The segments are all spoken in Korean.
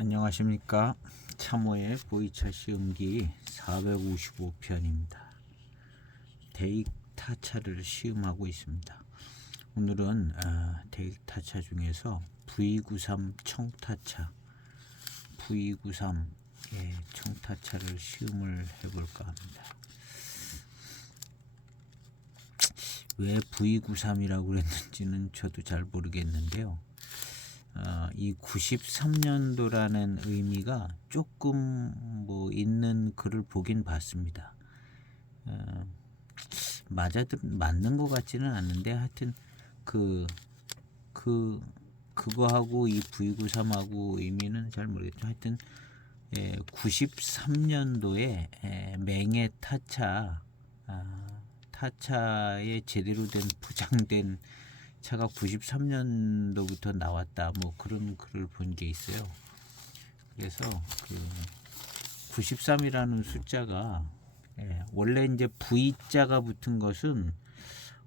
안녕하십니까. 참호의 보이차 시음기 455편입니다. 대익 타차를 시음하고 있습니다. 오늘은 대익 타차 중에서 V93 청타차, V93의 청타차를 시음을 해볼까 합니다. 왜 V93이라고 그랬는지는 저도 잘 모르겠는데요. 이 93년도라는 의미가 조금 있는 글을 보긴 봤습니다. 맞는 것 같지는 않는데 하여튼 그거하고 이 V93하고 의미는 잘 모르겠죠. 하여튼 93년도에 맹해 타차에 제대로 된 포장된 차가 93년도부터 나왔다, 그런 글을 본 게 있어요. 그래서 93이라는 숫자가 원래 이제 V자가 붙은 것은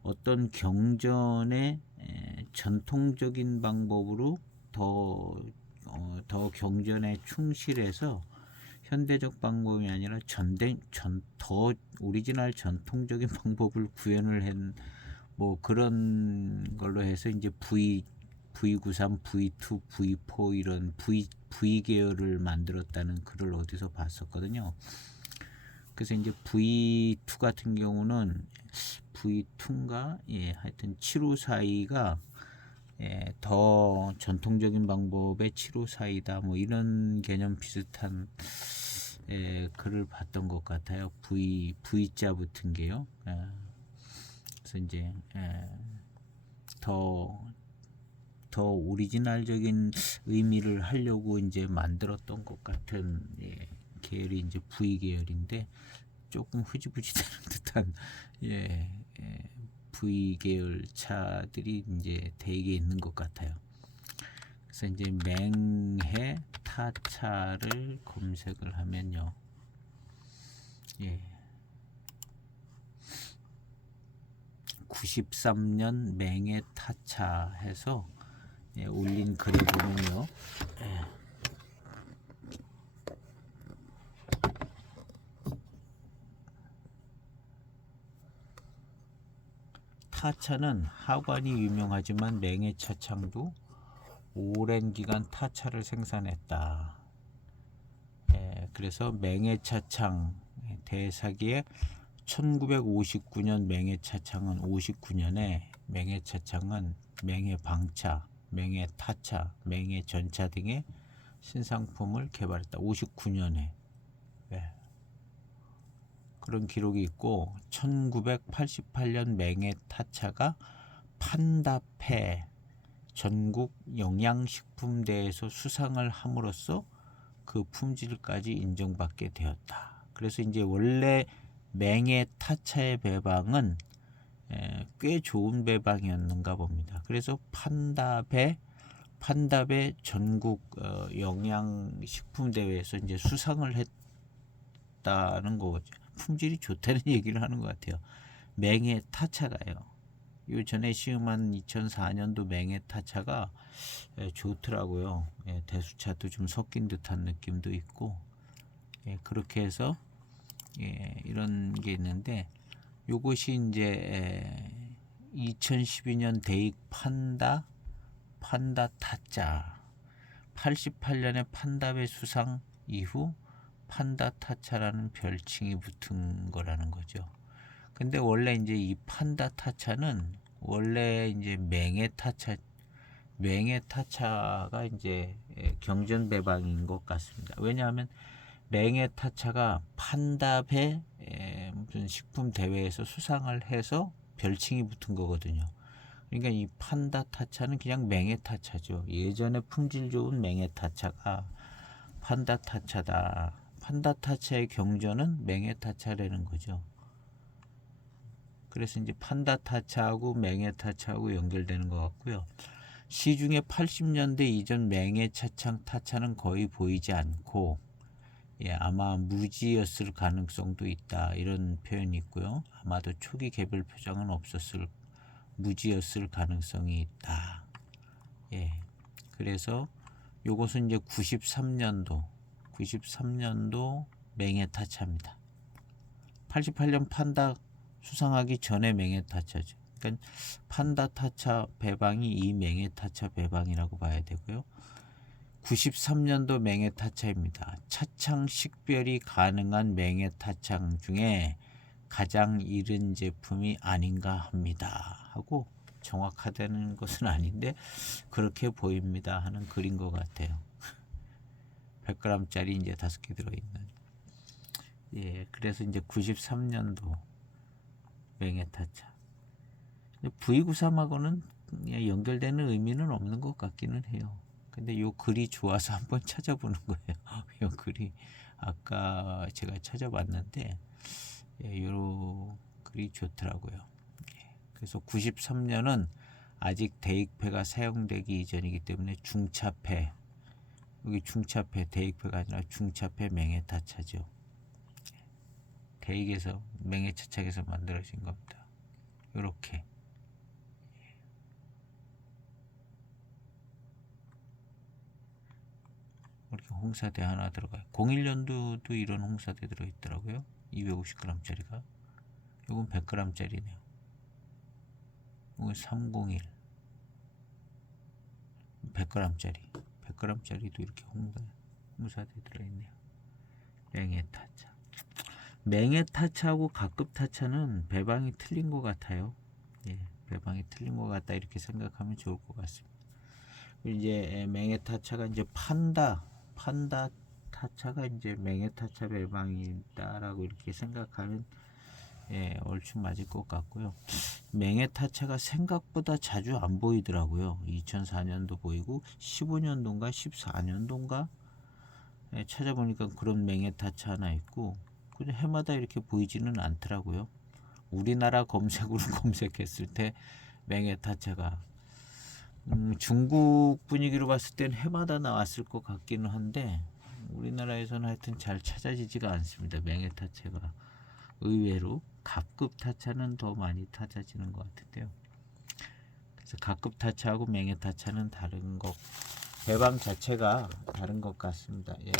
어떤 경전의 전통적인 방법으로 더 경전에 충실해서 현대적 방법이 아니라 더 오리지널 전통적인 방법을 구현을 한 그런 걸로 해서 이제 V93, V2, V4 이런 V 계열을 만들었다는 글을 어디서 봤었거든요. 그래서 이제 V2 같은 경우는 V2인가? 하여튼 754가 더 전통적인 방법의 754이다. 이런 개념 비슷한 글을 봤던 것 같아요. V자 붙은 게요. 그래서 이제 더 오리지널적인 의미를 하려고 이제 만들었던 것 같은 계열이 이제 V 계열인데 조금 흐지부지되는 듯한 V 계열 차들이 이제 대개 있는 것 같아요. 그래서 이제 맹해 타차를 검색을 하면요, 93년 맹해 타차 해서 올린 글을 보면요, 타차는 하관이 유명하지만 맹해 차창도 오랜 기간 타차를 생산했다. 그래서 맹해 차창 대사기에 1959년 맹해 차창은 59년에 맹해 차창은 맹해 방차, 맹해 타차, 맹해 전차 등의 신상품을 개발했다. 59년에 그런 기록이 있고, 1988년 맹해 타차가 판다페 전국 영양식품대회에서 수상을 함으로써 그 품질까지 인정받게 되었다. 그래서 이제 원래 맹해 타차의 배방은 꽤 좋은 배방이었는가 봅니다. 그래서 판답의 전국 영양식품 대회에서 이제 수상을 했다는 거죠. 품질이 좋다는 얘기를 하는 것 같아요. 맹해 타차가요. 요 전에 시음한 2004년도 맹해 타차가 좋더라고요. 대수차도 좀 섞인 듯한 느낌도 있고, 그렇게 해서 이런 게 있는데, 요것이 이제 2012년 대익 판다 타차, 88년에 판답의 수상 이후 판다 타차라는 별칭이 붙은 거라는 거죠. 근데 원래 이제 이 판다 타차는 원래 이제 맹해 타차가 이제 경전 배방인 것 같습니다. 왜냐하면 맹해 타차가 판답의 무슨 식품 대회에서 수상을 해서 별칭이 붙은 거거든요. 그러니까 이 판다 타차는 그냥 맹해 타차죠. 예전에 품질 좋은 맹해 타차가 판다 타차다. 판다 타차의 경전은 맹해 타차라는 거죠. 그래서 이제 판다 타차하고 맹해 타차하고 연결되는 것 같고요. 시중에 80년대 이전 맹해 차창 타차는 거의 보이지 않고, 아마 무지였을 가능성도 있다, 이런 표현이 있고요. 아마도 초기 개별 표장은 없었을 무지였을 가능성이 있다. 그래서 요것은 이제 93년도 맹해타차입니다. 88년 판다 수상하기 전에 맹해타차죠. 그러니까 판다 타차 배방이 이 맹해타차 배방이라고 봐야 되고요. 93년도 맹해타차입니다. 차창 식별이 가능한 맹해타창 중에 가장 이른 제품이 아닌가 합니다. 하고 정확하다는 것은 아닌데 그렇게 보입니다 하는 글인 것 같아요. 100g짜리 이제 5개 들어있는. 예, 그래서 이제 93년도 맹해타차. V93하고는 연결되는 의미는 없는 것 같기는 해요. 근데 요 글이 좋아서 한번 찾아보는 거예요. 요 글이 아까 제가 찾아봤는데 예, 요 글이 좋더라고요. 예, 그래서 93년은 아직 대익패가 사용되기 이전이기 때문에 중차패, 여기 중차패, 대익패가 아니라 중차패 맹해타차죠. 대익에서 맹해차차에서 만들어진 겁니다. 요렇게. 이렇게 홍사대 하나 들어가요. 01년도도 이런 홍사대 들어있더라고요. 250g짜리가. 이건 100g짜리네요. 이건 301. 100g짜리. 100g짜리도 이렇게 홍사대 들어있네요. 맹해타차. 맹해타차하고 각급타차는 배방이 틀린 것 같아요. 예, 배방이 틀린 것 같다 이렇게 생각하면 좋을 것 같습니다. 이제 맹해타차가 이제 판다 타차가 이제 맹해타차 배방이다라고 이렇게 생각하면 예, 얼추 맞을 것 같고요. 맹해타차가 생각보다 자주 안 보이더라고요. 2004년도 보이고 15년도인가 14년도인가 예, 찾아보니까 그런 맹해타차 하나 있고 그냥 해마다 이렇게 보이지는 않더라고요. 우리나라 검색으로 검색했을 때 맹해타차가 중국 분위기로 봤을 땐 해마다 나왔을 것 같기는 한데 우리나라에서는 하여튼 잘 찾아지지가 않습니다. 맹해타차가 의외로 갑급타차는 더 많이 찾아지는 것 같은데요. 그래서 갑급타차하고 맹해타차는 다른 것, 배방 자체가 다른 것 같습니다. 예.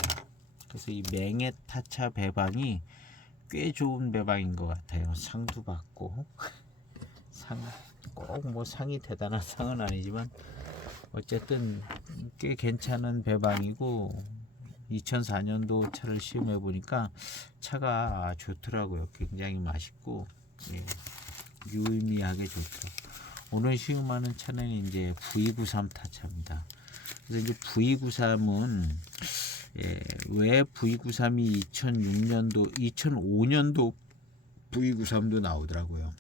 그래서 이 맹해타차 배방이 꽤 좋은 배방인 것 같아요. 상도 받고 꼭 뭐 상이 대단한 상은 아니지만 어쨌든 꽤 괜찮은 배방이고 2004년도 차를 시음해 보니까 차가 좋더라고요. 굉장히 맛있고 예, 유의미하게 좋더라고요. 오늘 시음하는 차는 이제 V93 타차입니다. 그래서 이제 V93은 예, 왜 V93이 2005년도 V93도 나오더라고요.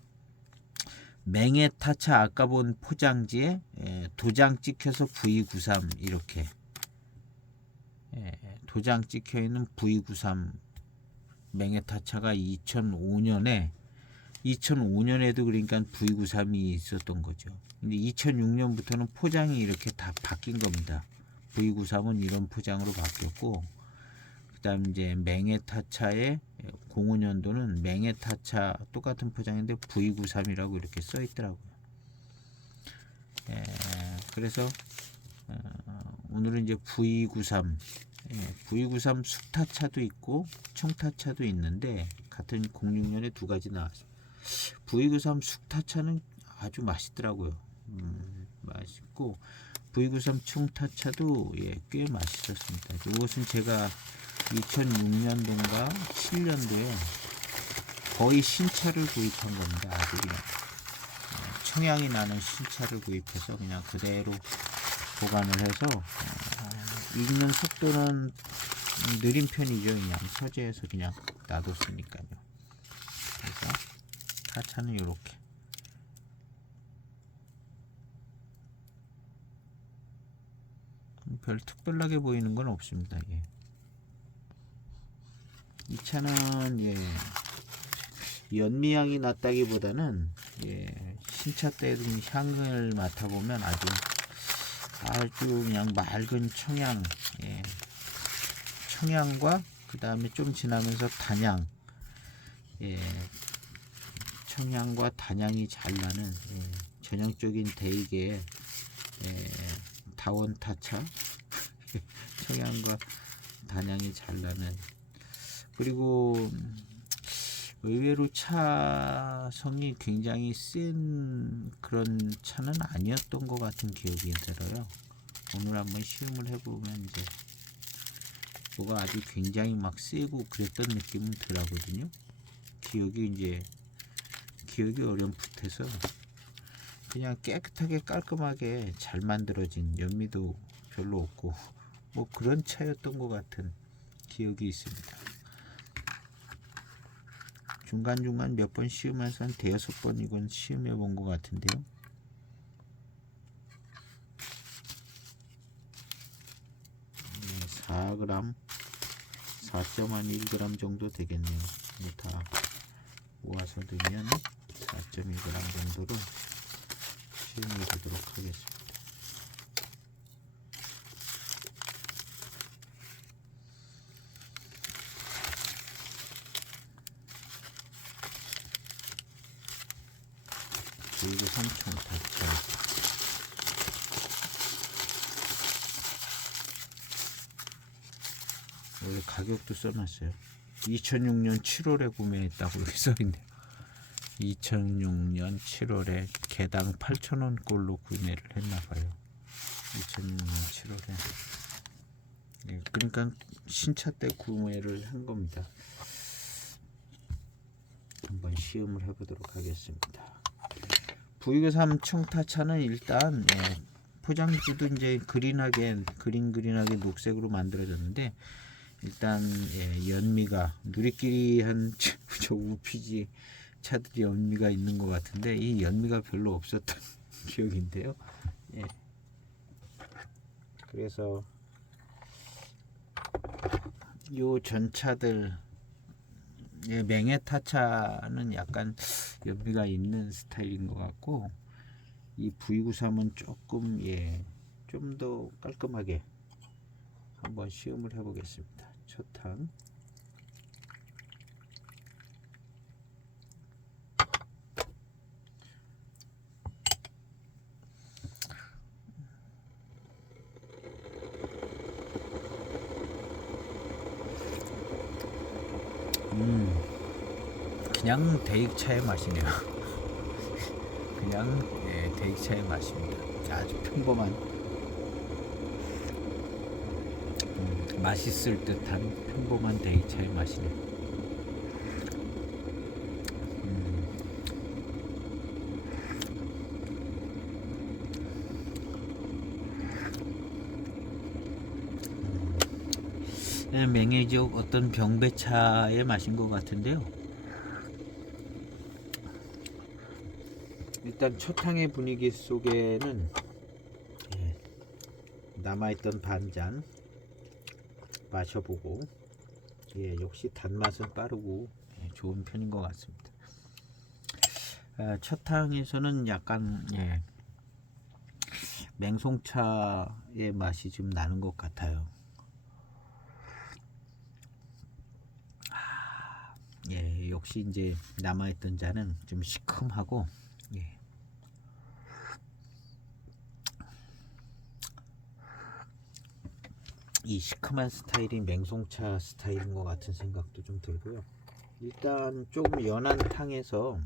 맹해타차 아까 본 포장지에 도장 찍혀서 V93 이렇게 도장 찍혀 있는 V93 맹해타차가 2005년에도 그러니까 V93이 있었던 거죠. 근데 2006년부터는 포장이 이렇게 다 바뀐 겁니다. V93은 이런 포장으로 바뀌었고 그다음 이제 맹해타차의 05년도는 맹해타차 똑같은 포장인데 V93이라고 이렇게 써 있더라고요. 그래서 오늘은 이제 V93 V93 숙타차도 있고 청타차도 있는데 같은 06년에 두 가지 나왔어요. V93 숙타차는 아주 맛있더라고요. 맛있고 V93 청타차도 예, 꽤 맛있었습니다. 이것은 제가 2006년도인가 7년도에 거의 신차를 구입한 겁니다. 아주 그냥 청향이 나는 신차를 구입해서 그냥 그대로 보관을 해서 읽는 속도는 느린 편이죠. 그냥 서재에서 그냥 놔뒀으니까요. 그래서 타차는 이렇게 별 특별하게 보이는 건 없습니다. 예. 이 차는 예, 연미향이 났다기보다는 예, 신차 때 향을 맡아보면 아주 그냥 맑은 청향, 예, 청향과 그 다음에 좀 지나면서 단향, 예, 청향과 단향이 잘 나는 예, 전형적인 대익의 다원 타차 청양과 단향이 잘 나는. 그리고 의외로 차성이 굉장히 센 그런 차는 아니었던 것 같은 기억이 들어요. 오늘 한번 시음을 해보면 이제 뭐가 아주 굉장히 막 세고 그랬던 느낌은 덜하거든요. 기억이 어렴풋해서 그냥 깨끗하게 깔끔하게 잘 만들어진, 연미도 별로 없고 뭐 그런 차였던 것 같은 기억이 있습니다. 중간중간 몇 번 시음해서 한 대여섯 번 이건 시음해 본 것 같은데요. 네, 4g, 4.1g 정도 되겠네요. 다 모아서 넣으면 4.2g 정도로 시음해 보도록 하겠습니다. 그리고 3총 다쳐 원래 가격도 써놨어요. 2006년 7월에 구매했다고 여기 써있네요. 2006년 7월에 개당 8,000원 꼴로 구매를 했나봐요. 2006년 7월에. 네, 그러니까 신차 때 구매를 한 겁니다. 한번 시음을 해보도록 하겠습니다. V93 청타차는 일단 포장지도 이제 그린하게 녹색으로 만들어졌는데, 일단 연미가 누리끼리 한 저 우피지 차들이 연미가 있는 것 같은데 이 연미가 별로 없었던 기억인데요. 그래서 요 전차들 맹해타차는 약간 연미가 있는 스타일인 것 같고, 이 V93은 조금 좀 더 깔끔하게 한번 시음을 해보겠습니다. 첫탕. 그냥 대익차의 맛이네요. 그냥 대익차의 맛입니다. 아주 평범한 맛있을 듯한 평범한 대익차의 맛이네요. 맹해지역 어떤 병배차의 맛인 것 같은데요. 일단 첫탕의 분위기 속에는 남아있던 반잔 마셔보고, 역시 단맛은 빠르고 좋은 편인 것 같습니다. 첫탕에서는 약간 맹송차의 맛이 좀 나는 것 같아요. 역시 이제 남아있던 잔은 좀 시큼하고 이 시큼한 스타일이 맹송차 스타일인 것 같은 생각도 좀 들고요. 일단 조금 연한 탕에서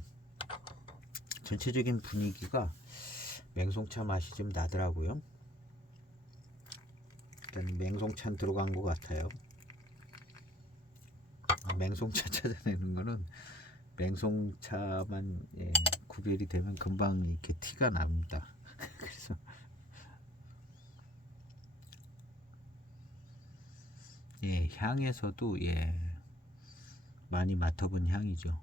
전체적인 분위기가 맹송차 맛이 좀 나더라고요. 일단 맹송차 들어간 것 같아요. 맹송차 찾아내는 거는 맹송차만 구별이 되면 금방 이렇게 티가 납니다. 그래서 향에서도 많이 맡아본 향이죠.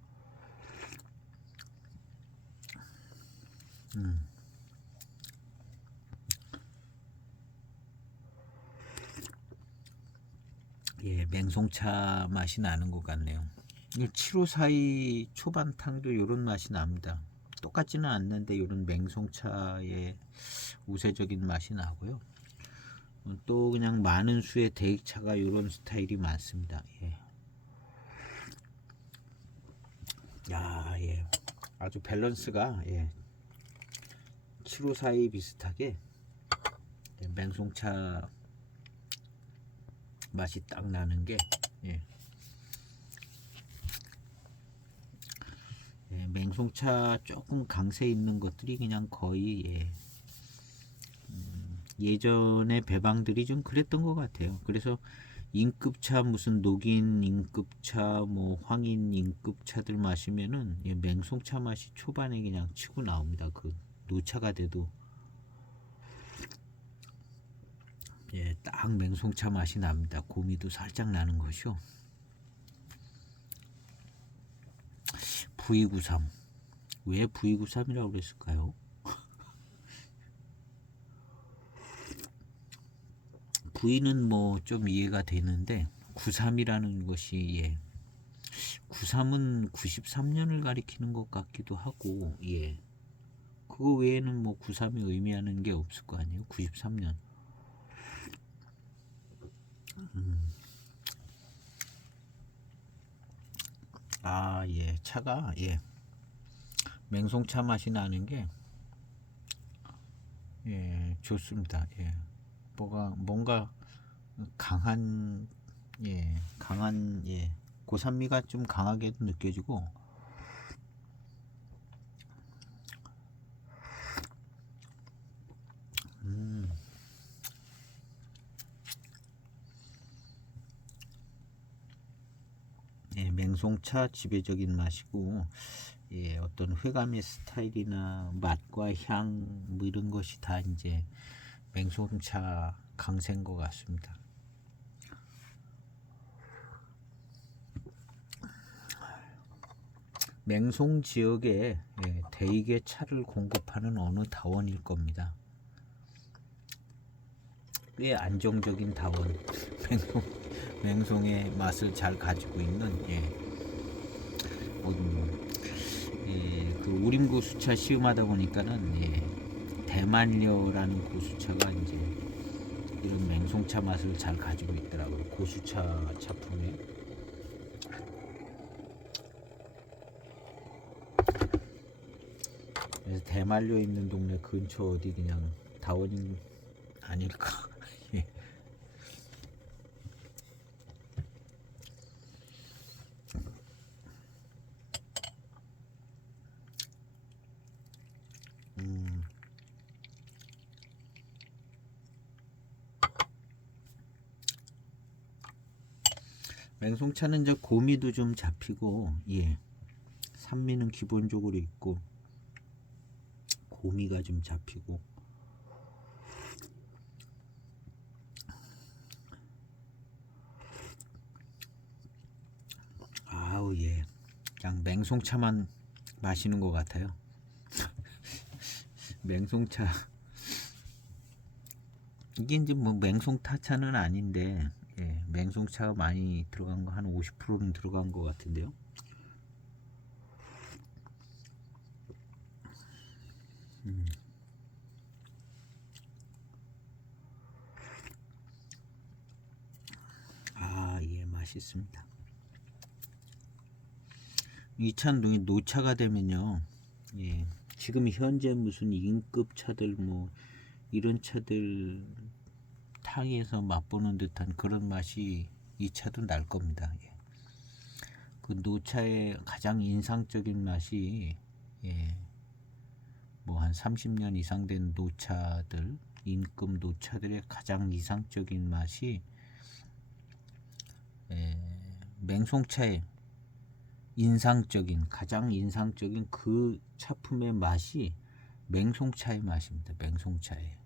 맹송차 맛이 나는 것 같네요. 7호사이 초반탕도 이런 맛이 납니다. 똑같지는 않는데 이런 맹송차의 우세적인 맛이 나고요. 또 그냥 많은 수의 대익차가 이런 스타일이 많습니다. 아주 밸런스가 7호사이 비슷하게 맹송차 맛이 딱 나는 게 예. 예, 맹송차 조금 강세 있는 것들이 그냥 거의 예, 예전의 배방들이 좀 그랬던 것 같아요. 그래서 인급차 무슨 녹인 인급차 뭐 황인 인급차들 마시면은 예, 맹송차 맛이 초반에 그냥 치고 나옵니다. 그 노차가 돼도 예, 딱 맹송차 맛이 납니다. 고미도 살짝 나는 것이요. V93 왜 V93이라고 그랬을까요? V는 뭐 좀 이해가 되는데 93이라는 것이 예, 93은 93년을 가리키는 것 같기도 하고 예, 그거 외에는 뭐 93이 의미하는 게 없을 거 아니에요. 93년. 아, 예, 차가 예, 맹송차 맛이 나는 게 예, 좋습니다. 예, 뭔가 강한 강한 예, 고산미가 좀 강하게도 느껴지고 예, 맹송차 지배적인 맛이고 예, 어떤 회감의 스타일이나 맛과 향 뭐 이런 것이 다 이제 맹송차 강세인 것 같습니다. 맹송 지역에 예, 대익의 차를 공급하는 어느 다원일 겁니다. 꽤 안정적인 다원. 맹송의 맛을 잘 가지고 있는 예, 예, 그 우림 고수차 시음하다 보니까는 예, 대만료라는 고수차가 이제 이런 맹송차 맛을 잘 가지고 있더라고요. 고수차 차품에. 그래서 대만료 있는 동네 근처 어디 그냥 다원인 아닐까. 예. 맹송차는 이제 고미도 좀 잡히고 예, 산미는 기본적으로 있고 고미가 좀 잡히고 아우 예, 그냥 맹송차만 마시는 것 같아요. 맹송차 이게 이제 뭐 맹송타차는 아닌데 예, 맹송차가 많이 들어간 거 한 50%는 들어간 것 같은데요. 아, 예, 맛있습니다. 이 차는 노차가 되면요, 예, 지금 현재 무슨 인급 차들 뭐 이런 차들 탕에서 맛보는 듯한 그런 맛이 이 차도 날 겁니다. 예. 그 노차의 가장 인상적인 맛이 예, 뭐 한 30년 이상 된 노차들, 인급 노차들의 가장 이상적인 맛이 예, 맹송차의 가장 인상적인 그 차품의 맛이 맹송차의 맛입니다. 맹송차의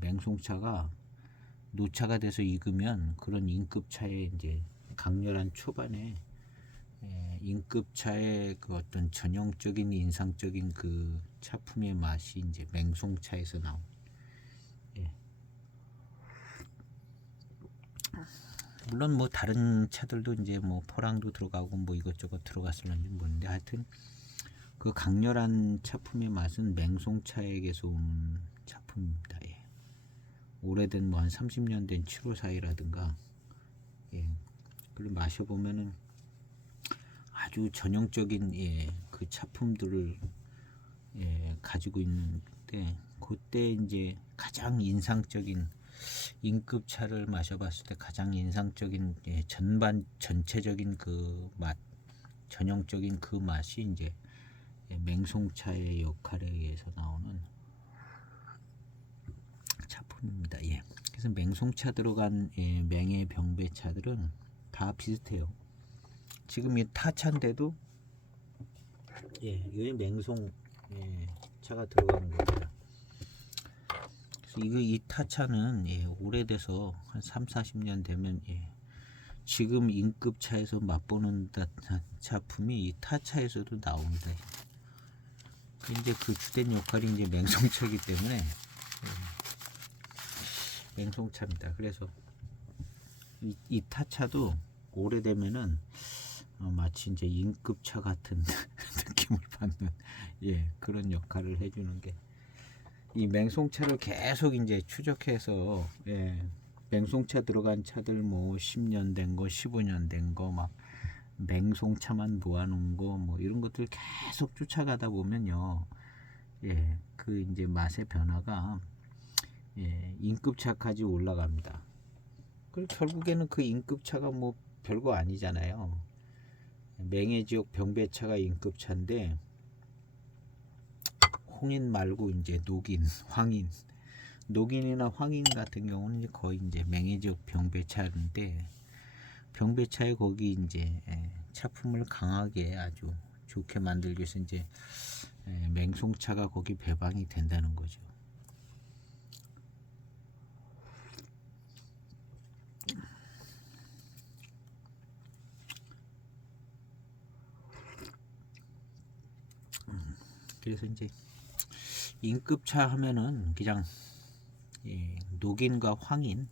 맹송차가 노차가 돼서 익으면 그런 인급차의 이제 강렬한 초반에 인급차의 그 어떤 전형적인 인상적인 그 차품의 맛이 이제 맹송차에서 나온. 예. 물론 뭐 다른 차들도 이제 뭐 포랑도 들어가고 뭐 이것저것 들어갔을는지 모르는데 하여튼 그 강렬한 차품의 맛은 맹송차에게서 온 차품입니다. 예. 오래된 뭐 한 30년 된 754라든가 예. 그걸 마셔보면은 아주 전형적인 예, 그 차품들을 예, 가지고 있는데 그때 이제 가장 인상적인 E급차를 마셔봤을 때 가장 인상적인 전체적인 그 맛, 전형적인 그 맛이 이제 맹송차의 역할에 의해서 나오는 차품입니다. 예. 그래서 맹송차 들어간 맹의 병배차들은 다 비슷해요. 지금 이 타차인데도 이 맹송 차가 들어가는 겁니다. 그래서 이 타차는 오래돼서 한 3, 40년 되면 지금 E급차에서 맛보는 차품이 이 타차에서도 나옵니다. 이제 그 주된 역할이 이제 맹송차이기 때문에 맹송차입니다. 그래서 이 타차도 오래되면은 마치 이제 E급차 같은 느낌을 받는 그런 역할을 해주는 게 이 맹송차를 계속 이제 추적해서 맹송차 들어간 차들 뭐 10년 된 거, 15년 된 거 막 맹송차만 모아놓은 거 뭐 이런 것들 계속 쫓아가다 보면요, 그 이제 맛의 변화가 E급차까지 올라갑니다. 그리고 결국에는 그 E급차가 뭐 별거 아니잖아요. 맹해지옥 병배차가 E급차인데 홍인 말고 이제 녹인, 황인, 녹인이나 황인 같은 경우는 이제 거의 이제 맹해지옥 병배차인데 병배차에 거기 이제 차품을 강하게 아주 좋게 만들기 위해서 이제 맹송차가 거기 배방이 된다는 거죠. 그래서 이제 E급차 하면은 그냥 녹인과 황인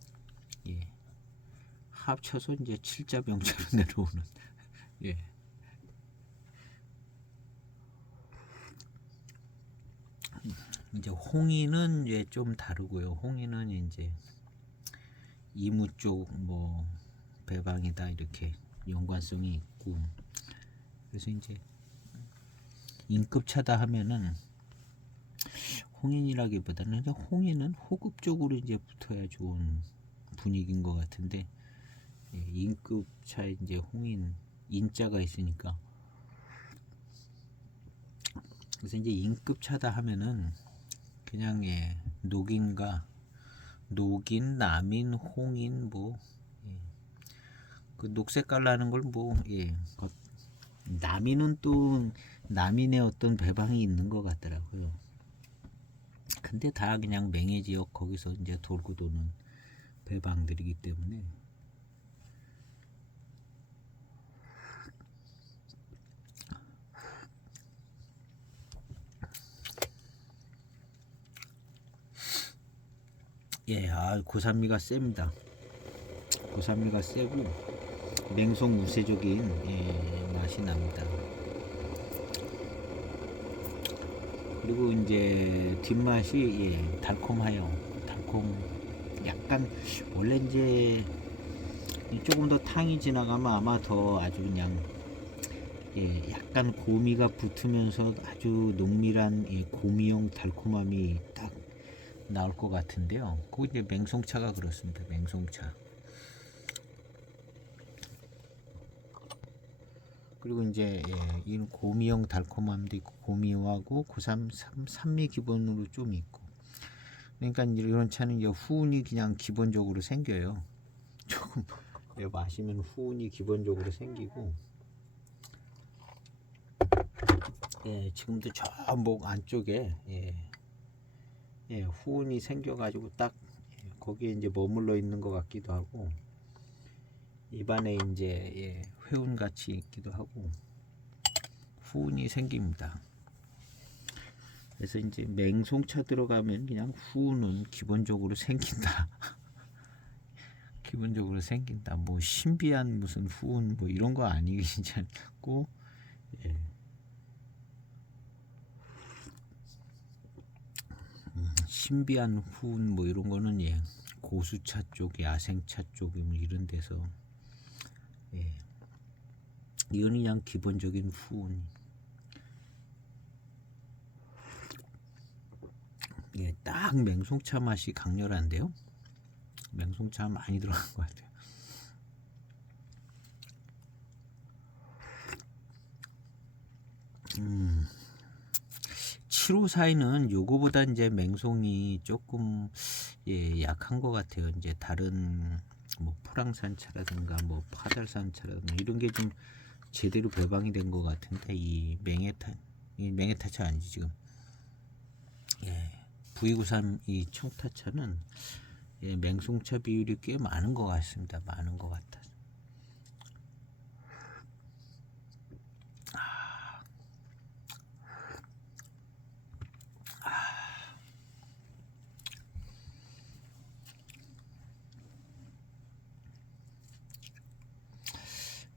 합쳐서 이제 칠자병차로 내려오는 이제 홍인은 이제 좀 다르고요. 홍인은 이제 이무 쪽 뭐 배방이다 이렇게 연관성이 있고, 그래서 이제 E급차다 하면은 홍인이라기보다는 이제 홍인은 호급 쪽으로 이제 붙어야 좋은 분위기인 것 같은데 E급차에 이제 홍인 인자가 있으니까, 그래서 이제 E급차다 하면은 그냥 녹인과 녹인, 남인, 홍인 뭐 그 녹색 깔라는 걸 뭐 남인은 또 남인의 어떤 배방이 있는 것 같더라고요. 근데 다 그냥 맹해 지역 거기서 이제 돌고 도는 배방들이기 때문에 고산미가 셉니다. 고산미가 세고 맹송 우세적인 맛이 납니다. 그리고 이제 뒷맛이 달콤해요. 약간 원래 이제 조금 더 탕이 지나가면 아마 더 아주 그냥 약간 고미가 붙으면서 아주 농밀한 고미형 달콤함이 딱 나올 것 같은데요. 그거 이제 맹송차가 그렇습니다. 맹송차. 그리고 이제 이 고미형 달콤함도 있고 고미하고 산미 기본으로 좀 있고, 그러니까 이런 차는 이제 후운이 그냥 기본적으로 생겨요. 조금 마시면 후운이 기본적으로 생기고, 지금도 저 목 안쪽에 후운이 생겨가지고 딱 거기에 이제 머물러 있는 것 같기도 하고, 입안에 이제 회운 같이 있기도 하고 후운이 생깁니다. 그래서 이제 맹송차 들어가면 그냥 후운은 기본적으로 생긴다. 기본적으로 생긴다. 뭐 신비한 무슨 후운 뭐 이런 거 아니지 않고 신비한 후운 뭐 이런 거는 고수차 쪽, 야생차 쪽 뭐 이런 데서 이건 그냥 기본적인 후운. 딱 맹송차 맛이 강렬한데요. 맹송차 많이 들어간 것 같아요. 7542는 요거보다 이제 맹송이 조금 약한 것 같아요. 이제 다른 뭐 포랑산차라든가 뭐 파달산차라든가 이런 게 좀 제대로 배방이 된 것 같은데 이 맹해타차 아니지 지금 V93 이 청타차는 맹송차 비율이 꽤 많은 것 같습니다. 많은 것 같아서.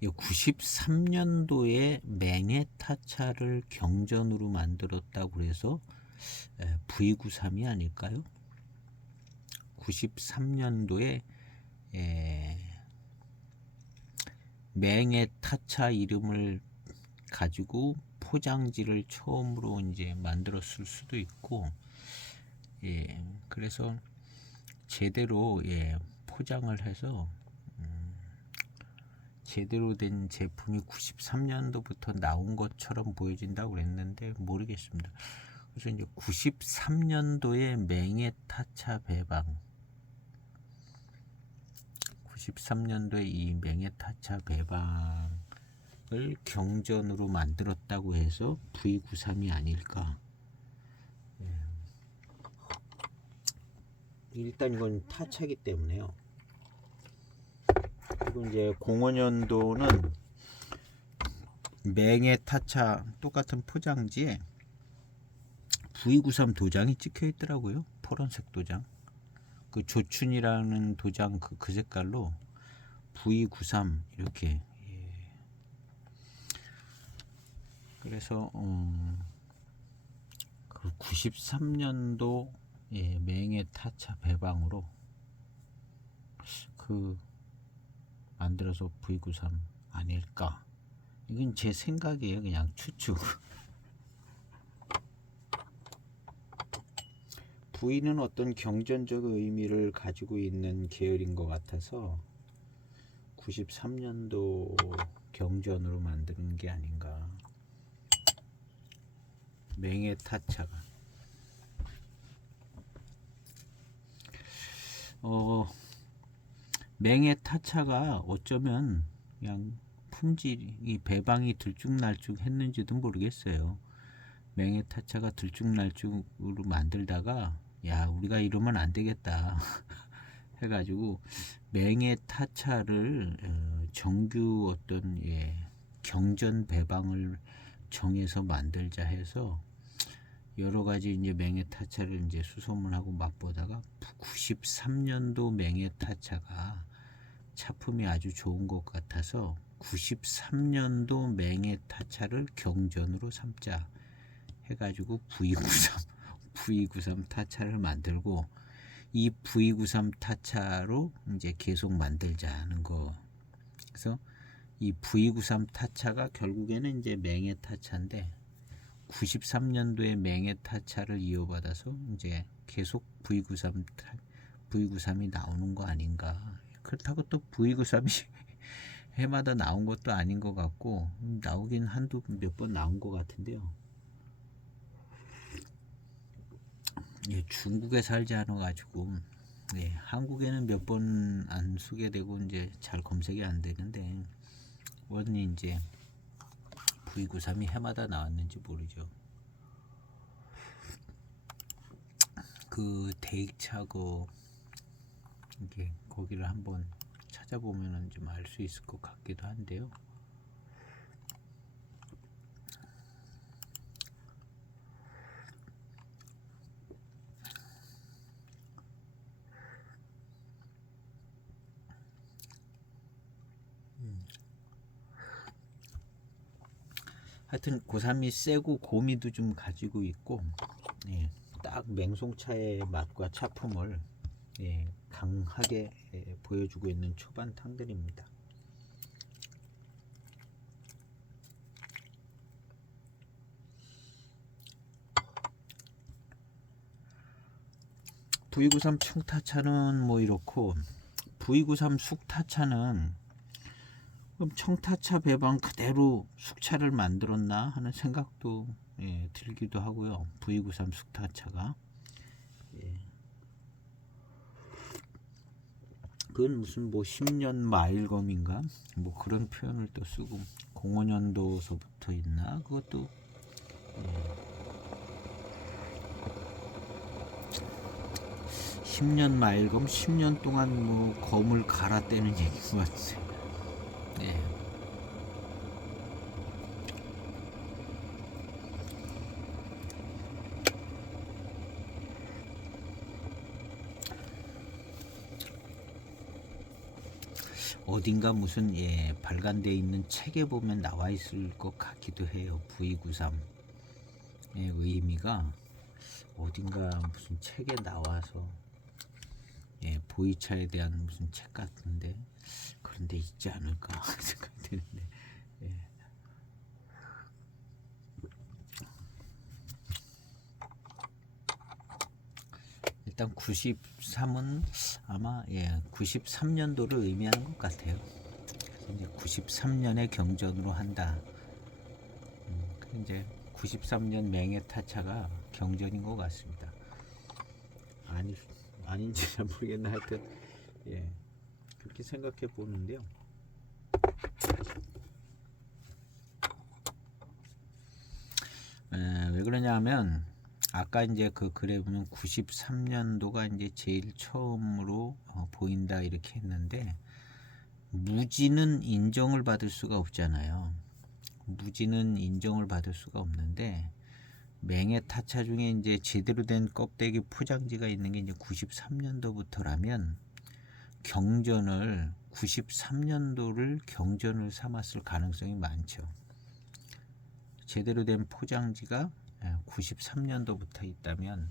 이 93년도에 맹해타차를 경전으로 만들었다고 해서 V93이 아닐까요? 93년도에 맹해타차 이름을 가지고 포장지를 처음으로 이제 만들었을 수도 있고, 그래서 제대로 포장을 해서 제대로 된 제품이 93년도부터 나온 것처럼 보여진다고 그랬는데 모르겠습니다. 그래서 이제 93년도에 맹해타차 배방, 93년도에 이 맹해타차 배방을 경전으로 만들었다고 해서 V93이 아닐까. 일단 이건 타차기 때문에요. 그리고 이제 05년도는 맹해타차 똑같은 포장지에 V93 도장이 찍혀 있더라고요. 파란색 도장. 그 조춘이라는 도장 그 색깔로 V93 이렇게. 그래서 그 93년도 맹해타차 배방으로 그 만들어서 V93 아닐까. 이건 제 생각이에요. 그냥 추측. V는 어떤 경전적 의미를 가지고 있는 계열인 것 같아서 93년도 경전으로 만드는 게 아닌가. 맹해타차가 맹해타차가 어쩌면 그냥 품질이 배방이 들쭉날쭉 했는지도 모르겠어요. 맹해타차가 들쭉날쭉으로 만들다가 야 우리가 이러면 안 되겠다 해가지고 맹해타차를 정규 어떤 경전 배방을 정해서 만들자 해서 여러 가지 이제 맹해타차를 이제 수소문하고 맛보다가 93년도 맹해타차가 차품이 아주 좋은 것 같아서 93년도 맹해타차를 경전으로 삼자 해가지고 V93 타차를 만들고 이 V93 타차로 이제 계속 만들자는 거. 그래서 이 V93 타차가 결국에는 이제 맹해타차인데 93년도에 맹해타차를 이어받아서 이제 계속 V93이 나오는 거 아닌가. 그렇다고 또 V93이 해마다 나온 것도 아닌 것 같고 나오긴 몇 번 나온 것 같은데요. 중국에 살지 않아 가지고 한국에는 몇 번 안 쓰게 되고 이제 잘 검색이 안 되는데 원이 이제 V93이 해마다 나왔는지 모르죠. 그 대익차고 이게 거기를 한번 찾아보면은 좀 알 수 있을 것 같기도 한데요. 하여튼 고삼이 세고 고미도 좀 가지고 있고 딱 맹송차의 맛과 차품을 강하게 보여주고 있는 초반 탕들입니다. V93 청타차는 뭐 이렇고, V93 숙타차는 그럼 청타차 배방 그대로 숙차를 만들었나 하는 생각도 들기도 하고요. V93 숙타차가 그건 무슨 뭐 10년 마일검인가 뭐 그런 표현을 또 쓰고 05년도서부터 있나 그것도 10년 마일검 10년 동안 뭐 검을 갈아떼는 얘기인 것 같아요. 어딘가 무슨 발간되어 있는 책에 보면 나와 있을 것 같기도 해요. V93의 의미가 어딘가 무슨 책에 나와서 보이차에 대한 무슨 책 같은데 그런데 있지 않을까 생각이 드는데 일단 93은 아마 93년도를 의미하는 것 같아요. 그래서 이제 93년의 경전으로 한다. 이제 93년 맹해타차가 경전인 것 같습니다. 아닌지 잘 모르겠나 하여튼 그렇게 생각해 보는데요. 왜 그러냐면 아까 이제 그 글에 보면 93년도가 이제 제일 처음으로 보인다 이렇게 했는데 무지는 인정을 받을 수가 없잖아요. 무지는 인정을 받을 수가 없는데 맹해타차 중에 이제 제대로 된 껍데기 포장지가 있는 게 이제 93년도부터라면 경전을 93년도를 경전을 삼았을 가능성이 많죠. 제대로 된 포장지가 93년도부터 있다면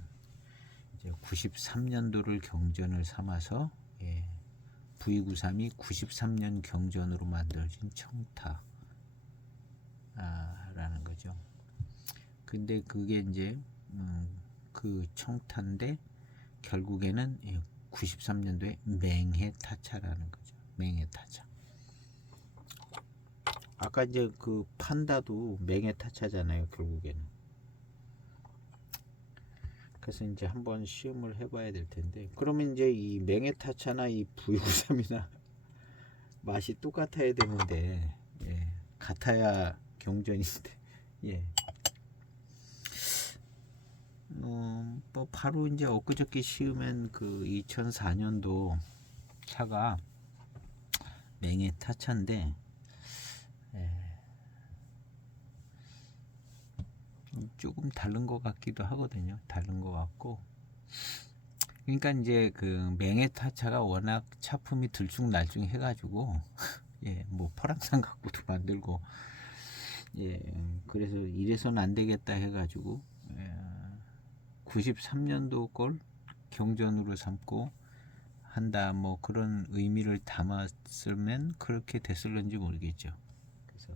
이제 93년도를 경전을 삼아서 V93이 93년 경전으로 만들어진 청타라는 거죠. 근데 그게 이제 그 청타인데 결국에는 93년도에 맹해타차라는 거죠. 맹해타차. 아까 이제 그 판다도 맹해타차잖아요. 결국에는. 그래서 이제 한번 시험을 해봐야 될 텐데 그러면 이제 이 맹해타차나 이 V93이나 맛이 똑같아야 되는데 같아야 경전인데 뭐 바로 이제 엊그저께 시음한 그 2004년도 차가 맹해타차인데 조금 다른 것 같기도 하거든요. 다른 것 같고 그러니까 이제 그 맹해타차가 워낙 차품이 들쭉날쭉 해가지고 뭐 퍼랑산 갖고도 만들고 그래서 이래서는 안 되겠다 해가지고 93년도 걸 경전으로 삼고 한다 뭐 그런 의미를 담았으면 그렇게 됐을런지 모르겠죠. 그래서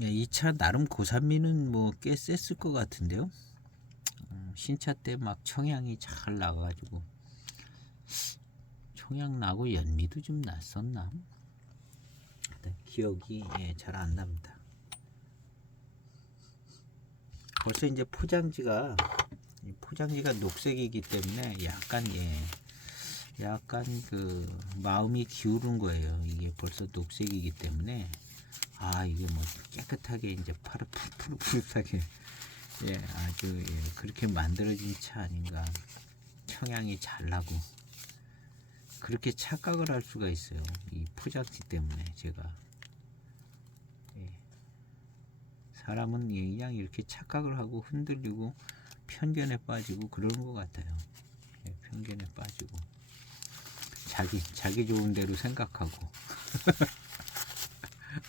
이 차 나름 고산미는 뭐 꽤 셌을 것 같은데요. 신차 때 막 청향이 잘 나가지고 청향 나고 연미도 좀 났었나? 기억이 잘 안 납니다. 벌써 이제 포장지가 녹색이기 때문에 약간 그 마음이 기울은 거예요. 이게 벌써 녹색이기 때문에 이게 뭐 깨끗하게 이제 푸릇푸릇하게 아주 그렇게 만들어진 차 아닌가. 청향이 잘 나고 그렇게 착각을 할 수가 있어요. 이 포장지 때문에 제가 사람은 그냥 이렇게 착각을 하고 흔들리고 편견에 빠지고 그러는 것 같아요. 편견에 빠지고 자기 좋은 대로 생각하고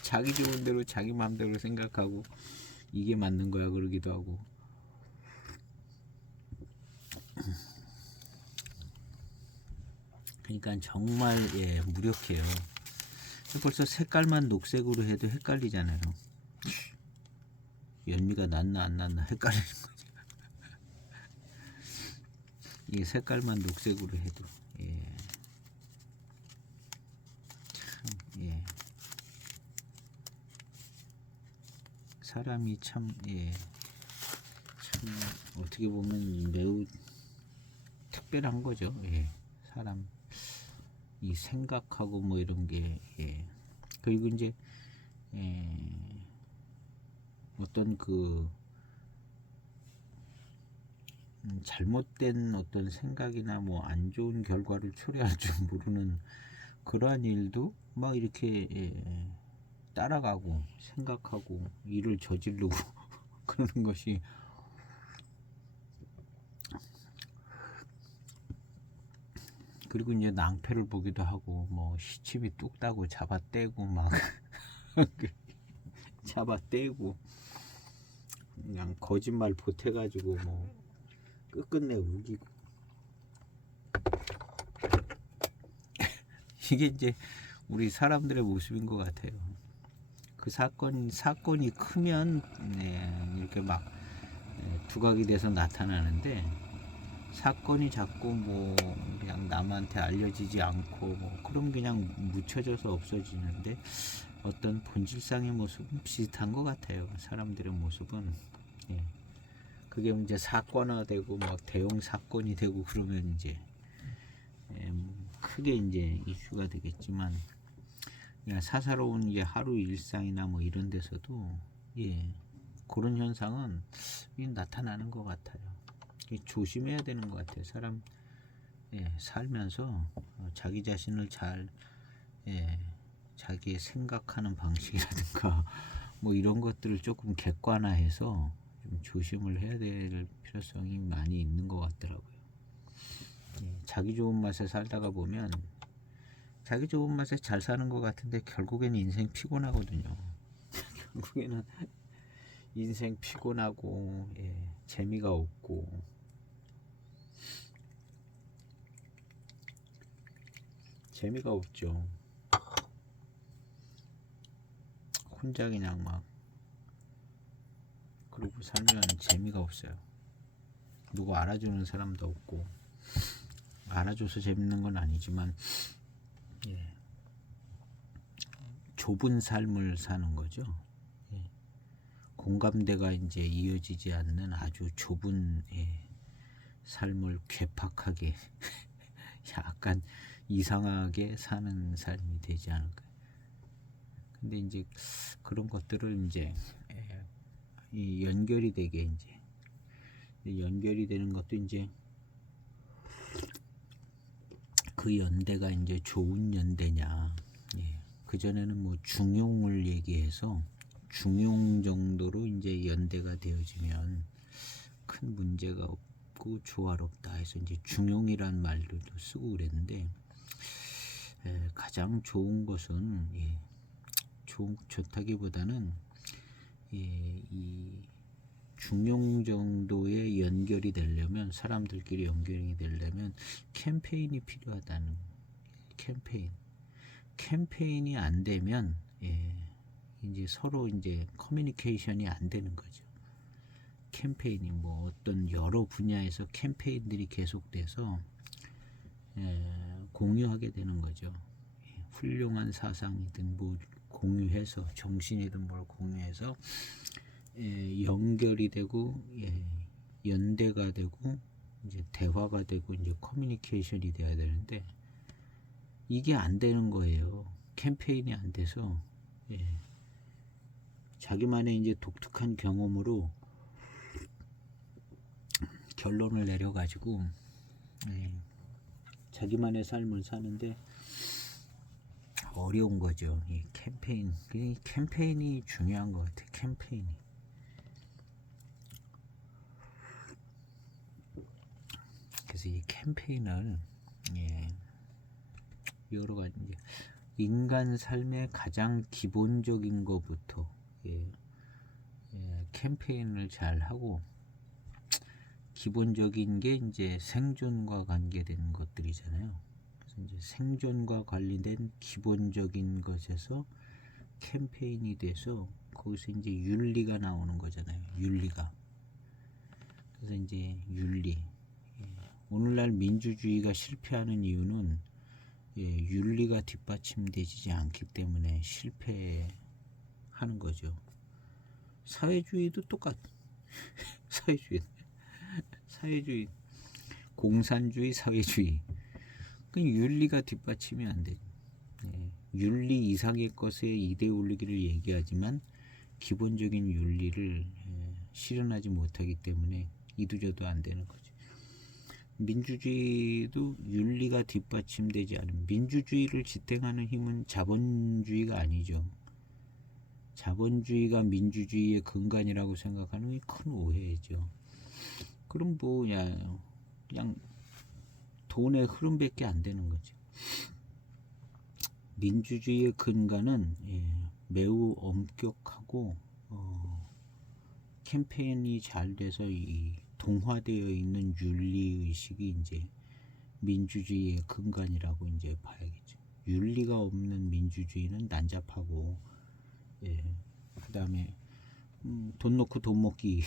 자기 좋은 대로 자기 마음대로 생각하고 이게 맞는 거야 그러기도 하고 그러니까 정말 무력해요. 벌써 색깔만 녹색으로 해도 헷갈리잖아요. 연미가 났나 안 났나 헷갈리는 거죠. 이게 색깔만 녹색으로 해도 예. 참, 예. 사람이 참, 예. 참 어떻게 보면 매우 특별한 거죠. 예. 사람 이 생각하고 뭐 이런 게 예. 그리고 이제 예. 어떤 그 잘못된 어떤 생각이나 뭐 안 좋은 결과를 초래할 줄 모르는 그러한 일도 막 이렇게 예, 따라가고 생각하고 일을 저지르고 그러는 것이 그리고 이제 낭패를 보기도 하고 뭐 시침이 뚝 따고 잡아떼고 막 잡아떼고 그냥 거짓말 보태가지고 뭐 끝끝내 우기고 이게 이제 우리 사람들의 모습인 것 같아요. 그 사건이 크면 네, 이렇게 막 두각이 돼서 나타나는데 사건이 자꾸 뭐 그냥 남한테 알려지지 않고 뭐 그럼 그냥 묻혀져서 없어지는데 어떤 본질상의 모습은 비슷한 것 같아요. 사람들의 모습은 예. 그게 이제 사건화되고 뭐 대형 사건이 되고 그러면 이제 예, 크게 이제 이슈가 되겠지만 그냥 사사로운 이제 하루 일상이나 뭐 이런 데서도 예, 그런 현상은 나타나는 것 같아요. 조심해야 되는 것 같아요. 사람 예, 살면서 자기 자신을 잘 예, 자기의 생각하는 방식이라든가 뭐 이런 것들을 조금 객관화해서 좀 조심을 해야 될 필요성이 많이 있는 것 같더라고요. 예, 자기 좋은 맛에 살다가 보면 자기 좋은 맛에 잘 사는 것 같은데 결국에는 인생 피곤하거든요. 결국에는 인생 피곤하고 예, 재미가 없고 재미가 없죠. 혼자 그냥 막 그러고 살면 재미가 없어요. 누구 알아주는 사람도 없고 알아줘서 재밌는 건 아니지만 예, 좁은 삶을 사는 거죠. 예, 공감대가 이제 이어지지 않는 아주 좁은 예, 삶을 괴팍하게 약간 이상하게 사는 삶이 되지 않을까. 근데 이제 그런 것들을 이제 이 연결이 되게 이제 연결이 되는 것도 이제 그 연대가 이제 좋은 연대냐. 예. 그전에는 뭐 중용을 얘기해서 중용 정도로 이제 연대가 되어지면 큰 문제가 없고 조화롭다 해서 이제 중용이란 말들도 쓰고 그랬는데 가장 좋은 것은 예, 좋다기보다는 예, 이 중용 정도의 연결이 되려면 사람들끼리 연결이 되려면 캠페인이 필요하다는 캠페인이 안 되면 예, 이제 서로 이제 커뮤니케이션이 안 되는 거죠. 캠페인이 뭐 어떤 여러 분야에서 캠페인들이 계속돼서 공유하게 되는 거죠. 예, 훌륭한 사상이든 뭐 공유해서 정신이든 뭘 공유해서 연결이 되고 연대가 되고 이제 대화가 되고 이제 커뮤니케이션이 돼야 되는데 이게 안 되는 거예요. 캠페인이 안 돼서 자기만의 이제 독특한 경험으로 결론을 내려가지고 자기만의 삶을 사는데 어려운 거죠. 이 캠페인이 중요한 것 같아요. 캠페인이. 그래서 이 캠페인을 여러 가지 인간 삶의 가장 기본적인 것부터 캠페인을 잘 하고 기본적인 게 이제 생존과 관계된 것들이잖아요. 그래서 이제 생존과 관련된 기본적인 것에서 캠페인이 돼서 거기서 이제 윤리가 나오는 거잖아요. 윤리가. 그래서 이제 윤리. 오늘날 민주주의가 실패하는 이유는 윤리가 뒷받침되지 않기 때문에 실패하는 거죠. 사회주의도 똑같. 사회주의, 공산주의, 사회주의. 그 윤리가 뒷받침이 안 돼. 윤리 이상의 것에 이대 올리기를 얘기하지만 기본적인 윤리를 실현하지 못하기 때문에 이도저도 안 되는 거죠. 민주주의도 윤리가 뒷받침되지 않은, 민주주의를 지탱하는 힘은 자본주의가 아니죠. 자본주의가 민주주의의 근간이라고 생각하는 게 큰 오해죠. 그럼 그냥 돈의 흐름밖에 안 되는 거죠. 민주주의의 근간은 매우 엄격하고 캠페인이 잘 돼서 이 동화되어 있는 윤리의식이 이제 민주주의의 근간이라고 이제 봐야겠죠. 윤리가 없는 민주주의는 난잡하고, 그 다음에 돈 놓고 돈 먹기.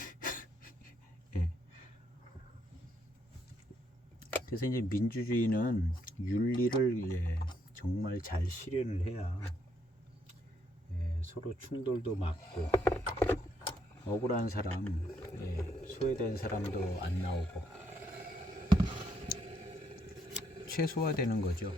그래서 이제 민주주의는 윤리를 정말 잘 실현을 해야 서로 충돌도 막고, 억울한 사람, 소외된 사람도 안 나오고 최소화되는 거죠.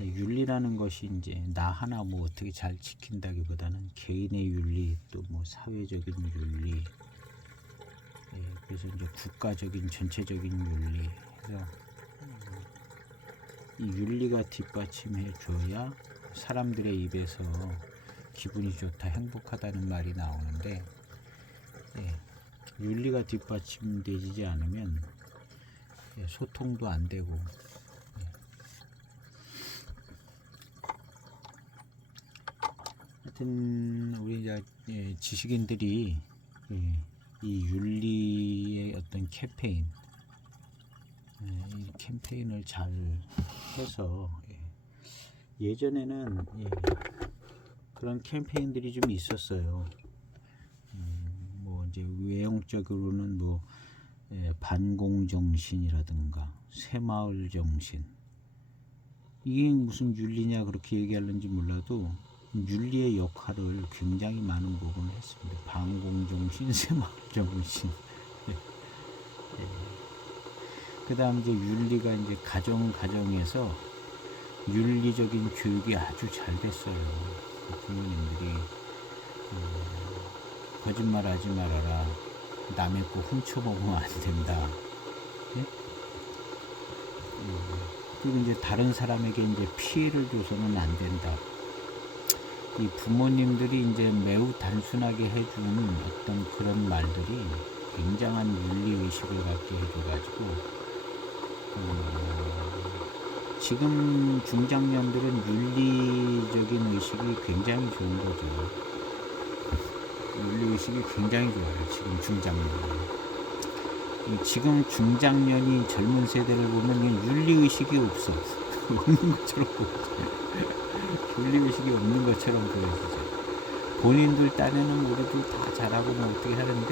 윤리라는 것이 이제 나 하나 뭐 어떻게 잘 지킨다기보다는 개인의 윤리, 또 뭐 사회적인 윤리, 그래서 이제 국가적인 전체적인 윤리. 그래서 이 윤리가 뒷받침해 줘야 사람들의 입에서 기분이 좋다, 행복하다는 말이 나오는데, 윤리가 뒷받침되지 않으면 소통도 안 되고, 하여튼 우리 이제 지식인들이 이 윤리의 어떤 캠페인, 이 캠페인을 잘 해서, 예전에는 그런 캠페인들이 좀 있었어요. 뭐 이제 외형적으로는 뭐 반공정신이라든가 새마을정신, 이게 무슨 윤리냐 그렇게 얘기하는지 몰라도 윤리의 역할을 굉장히 많은 부분을 했습니다. 반공정신, 새마을정신. 그 다음 이제 윤리가 이제 가정에서 윤리적인 교육이 아주 잘 됐어요. 부모님들이 거짓말하지 말아라, 남의 거 훔쳐먹으면 안 된다. 그리고 이제 다른 사람에게 이제 피해를 줘서는 안 된다. 이 부모님들이 이제 매우 단순하게 해주는 어떤 그런 말들이 굉장한 윤리 의식을 갖게 해줘가지고, 지금 중장년들은 윤리적인 의식이 굉장히 좋은 거죠. 윤리 의식이 굉장히 좋아요. 지금 중장년. 지금 중장년이 젊은 세대를 보면 윤리 의식이 없어. 없는 것처럼 보여요. 윤리 의식이 없는 것처럼 보여지죠. 본인들 딴에는 우리도 다 잘하고 뭐 어떻게 하는데,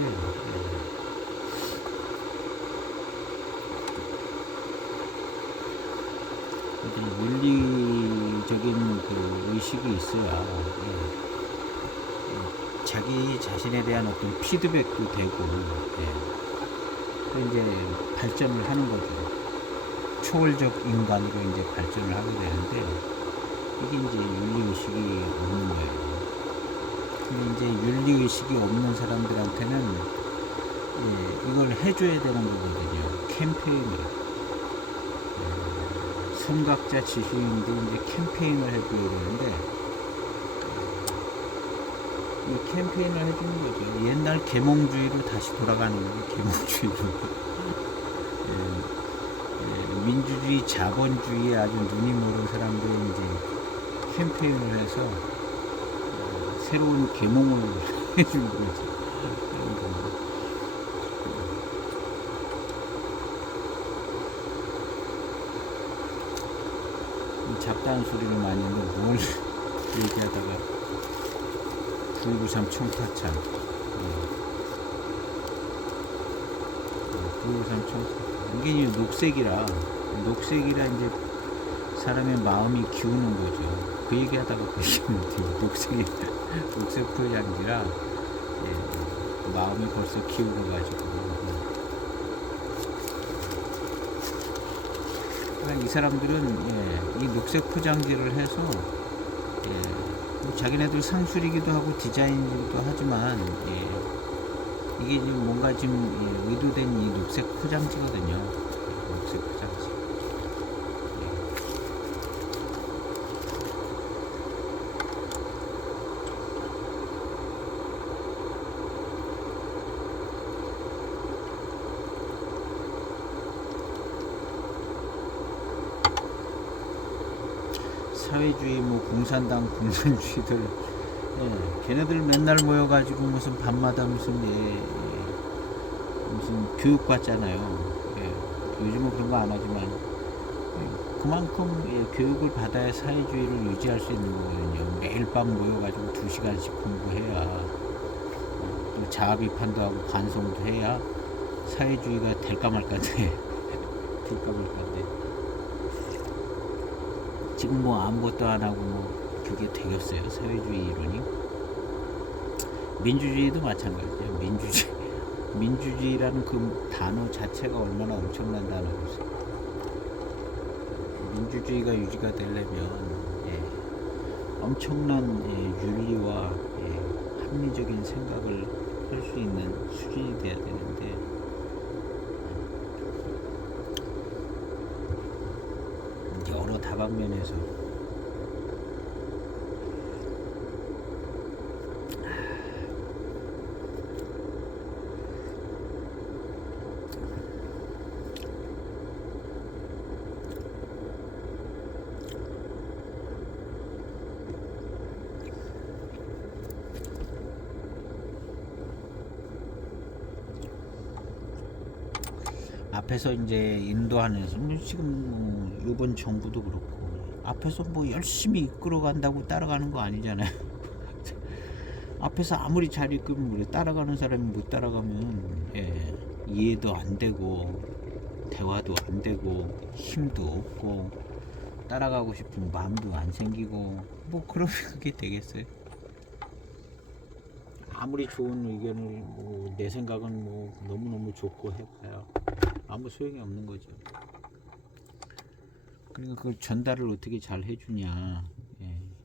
윤리적인 그 의식이 있어야 자기 자신에 대한 어떤 피드백도 되고, 이제 발전을 하는 거죠. 초월적 인간으로 이제 발전을 하게 되는데, 이게 이제 윤리의식이 없는 거예요. 근데 이제 윤리의식이 없는 사람들한테는 이걸 해줘야 되는 거거든요. 캠페인을. 선각자 지식인도 이제 캠페인을 해줘야 되는데, 이 캠페인을 해주는 거죠. 옛날 계몽주의로 다시 돌아가는 거예요. 계몽주의로. 민주주의, 자본주의에 아주 눈이 멀은 사람들이 이제 캠페인을 해서 새로운 계몽을 해주는 거죠. 맞다는 소리를 많이 했는데 뭘 얘기하다가 993 청파찬 993 청파찬 이게 이제 녹색이라 이제 사람의 마음이 기우는 거죠. 그 얘기하다가 그 녹색 포장지라 마음이 벌써 기울어가지고 이 사람들은 이 녹색 포장지를 해서 뭐 자기네들 상술이기도 하고 디자인이기도 하지만 이게 지금 뭔가 지금 의도된 이 녹색 포장지거든요. 녹색 포장지. 사회주의 뭐 공산주의들 걔네들 맨날 모여가지고 무슨 밤마다 무슨 교육 받잖아요. 요즘은 그런 거 안 하지만 그만큼 교육을 받아야 사회주의를 유지할 수 있는 거거든요. 매일 밤 모여가지고 2시간씩 공부해야 또 자아 비판도 하고 반성도 해야 사회주의가 될까 말까인데 지금 뭐 아무것도 안 하고 뭐 그게 되겠어요. 사회주의 이론이. 민주주의도 마찬가지예요. 민주주의라는 그 단어 자체가 얼마나 엄청난 단어겠어요. 민주주의가 유지가 되려면 엄청난 윤리와 합리적인 생각을 할 수 있는 수준이 돼야 되는데 여러 다방면에서 앞에서 이제 인도하면서 지금 이번 정부도 그렇고 앞에서 뭐 열심히 이끌어간다고 따라가는 거 아니잖아요. 앞에서 아무리 잘 이끌면 따라가는 사람이 못 따라가면 이해도 안 되고 대화도 안 되고 힘도 없고 따라가고 싶은 마음도 안 생기고 뭐 그러면 그게 되겠어요? 아무리 좋은 의견을 내 생각은 너무너무 좋고 해봐야 아무 소용이 없는 거죠. 그러니까 그걸 전달을 어떻게 잘 해주냐.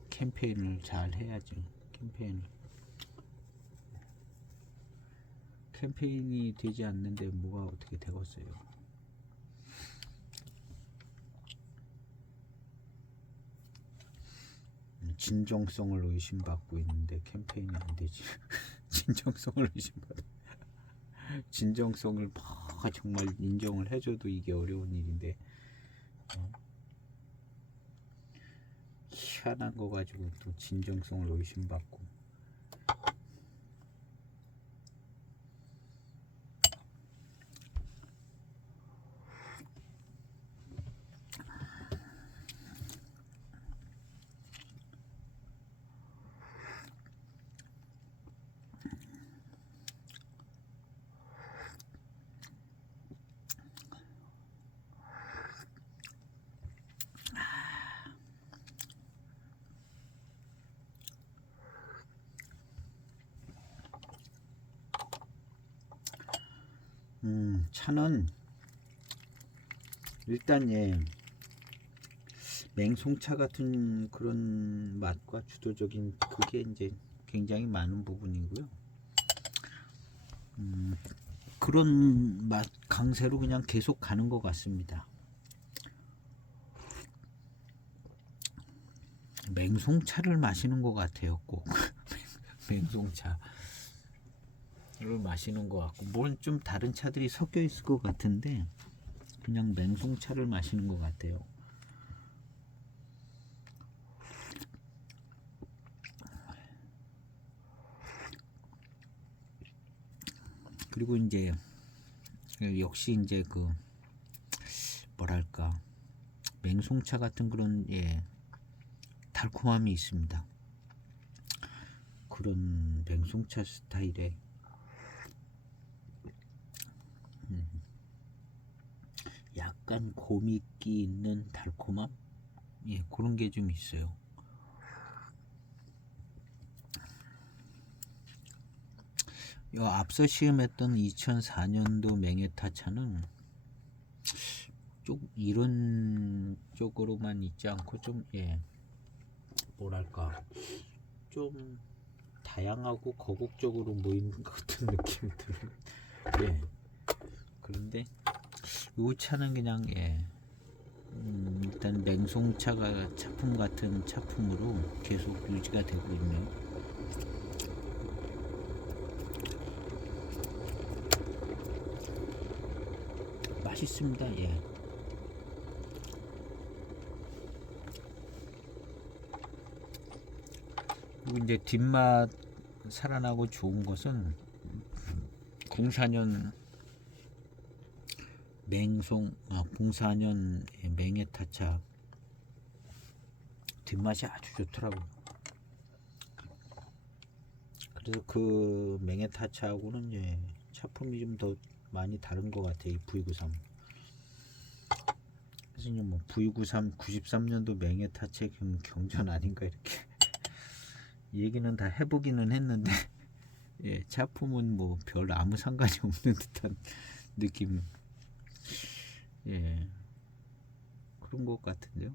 캠페인을 잘 해야죠. 캠페인이 되지 않는데 뭐가 어떻게 되겠어요. 진정성을 의심받고 있는데 캠페인이 안 되지. 진정성을 의심받아. 진정성을 정말 인정을 해줘도 이게 어려운 일인데 희한한 거 가지고 또 진정성을 의심받고 차는 일단 맹송차 같은 그런 맛과 주도적인 그게 이제 굉장히 많은 부분이고요. 그런 맛 강세로 그냥 계속 가는 것 같습니다. 맹송차를 마시는 것 같아요. 꼭 맹송차를 마시는 것 같고 물론 좀 다른 차들이 섞여 있을 것 같은데 그냥 맹송차를 마시는 것 같아요. 그리고 이제 역시 이제 그 뭐랄까 맹송차 같은 그런 달콤함이 있습니다. 그런 맹송차 스타일의 약간 고미기 있는 달콤함, 예, 그런 게 좀 있어요. 앞서 시음했던 2004년도 맹해타차는 좀 이런 쪽으로만 있지 않고 좀, 예, 뭐랄까, 좀 다양하고 거국적으로 모이는 것 같은 느낌이 들어요. 예. 그런데 이 차는 그냥, 예, 일단 맹송차가 차품 같은 차품으로 계속 유지가 되고 있네요. 맛있습니다. 예. 그리고 이제 뒷맛 살아나고 좋은 것은 04년 04년 맹해타차 뒷맛이 아주 좋더라고요. 그래서 그 맹해타차하고는, 예, 차품이 좀 더 많이 다른 것 같아요. 이 V93. 그래서 뭐 V93 93년도 맹해타차 경전 아닌가 이렇게 얘기는 다 해보기는 했는데, 예, 차품은 뭐 별 아무 상관이 없는 듯한 느낌, 예, 그런 것 같은데요.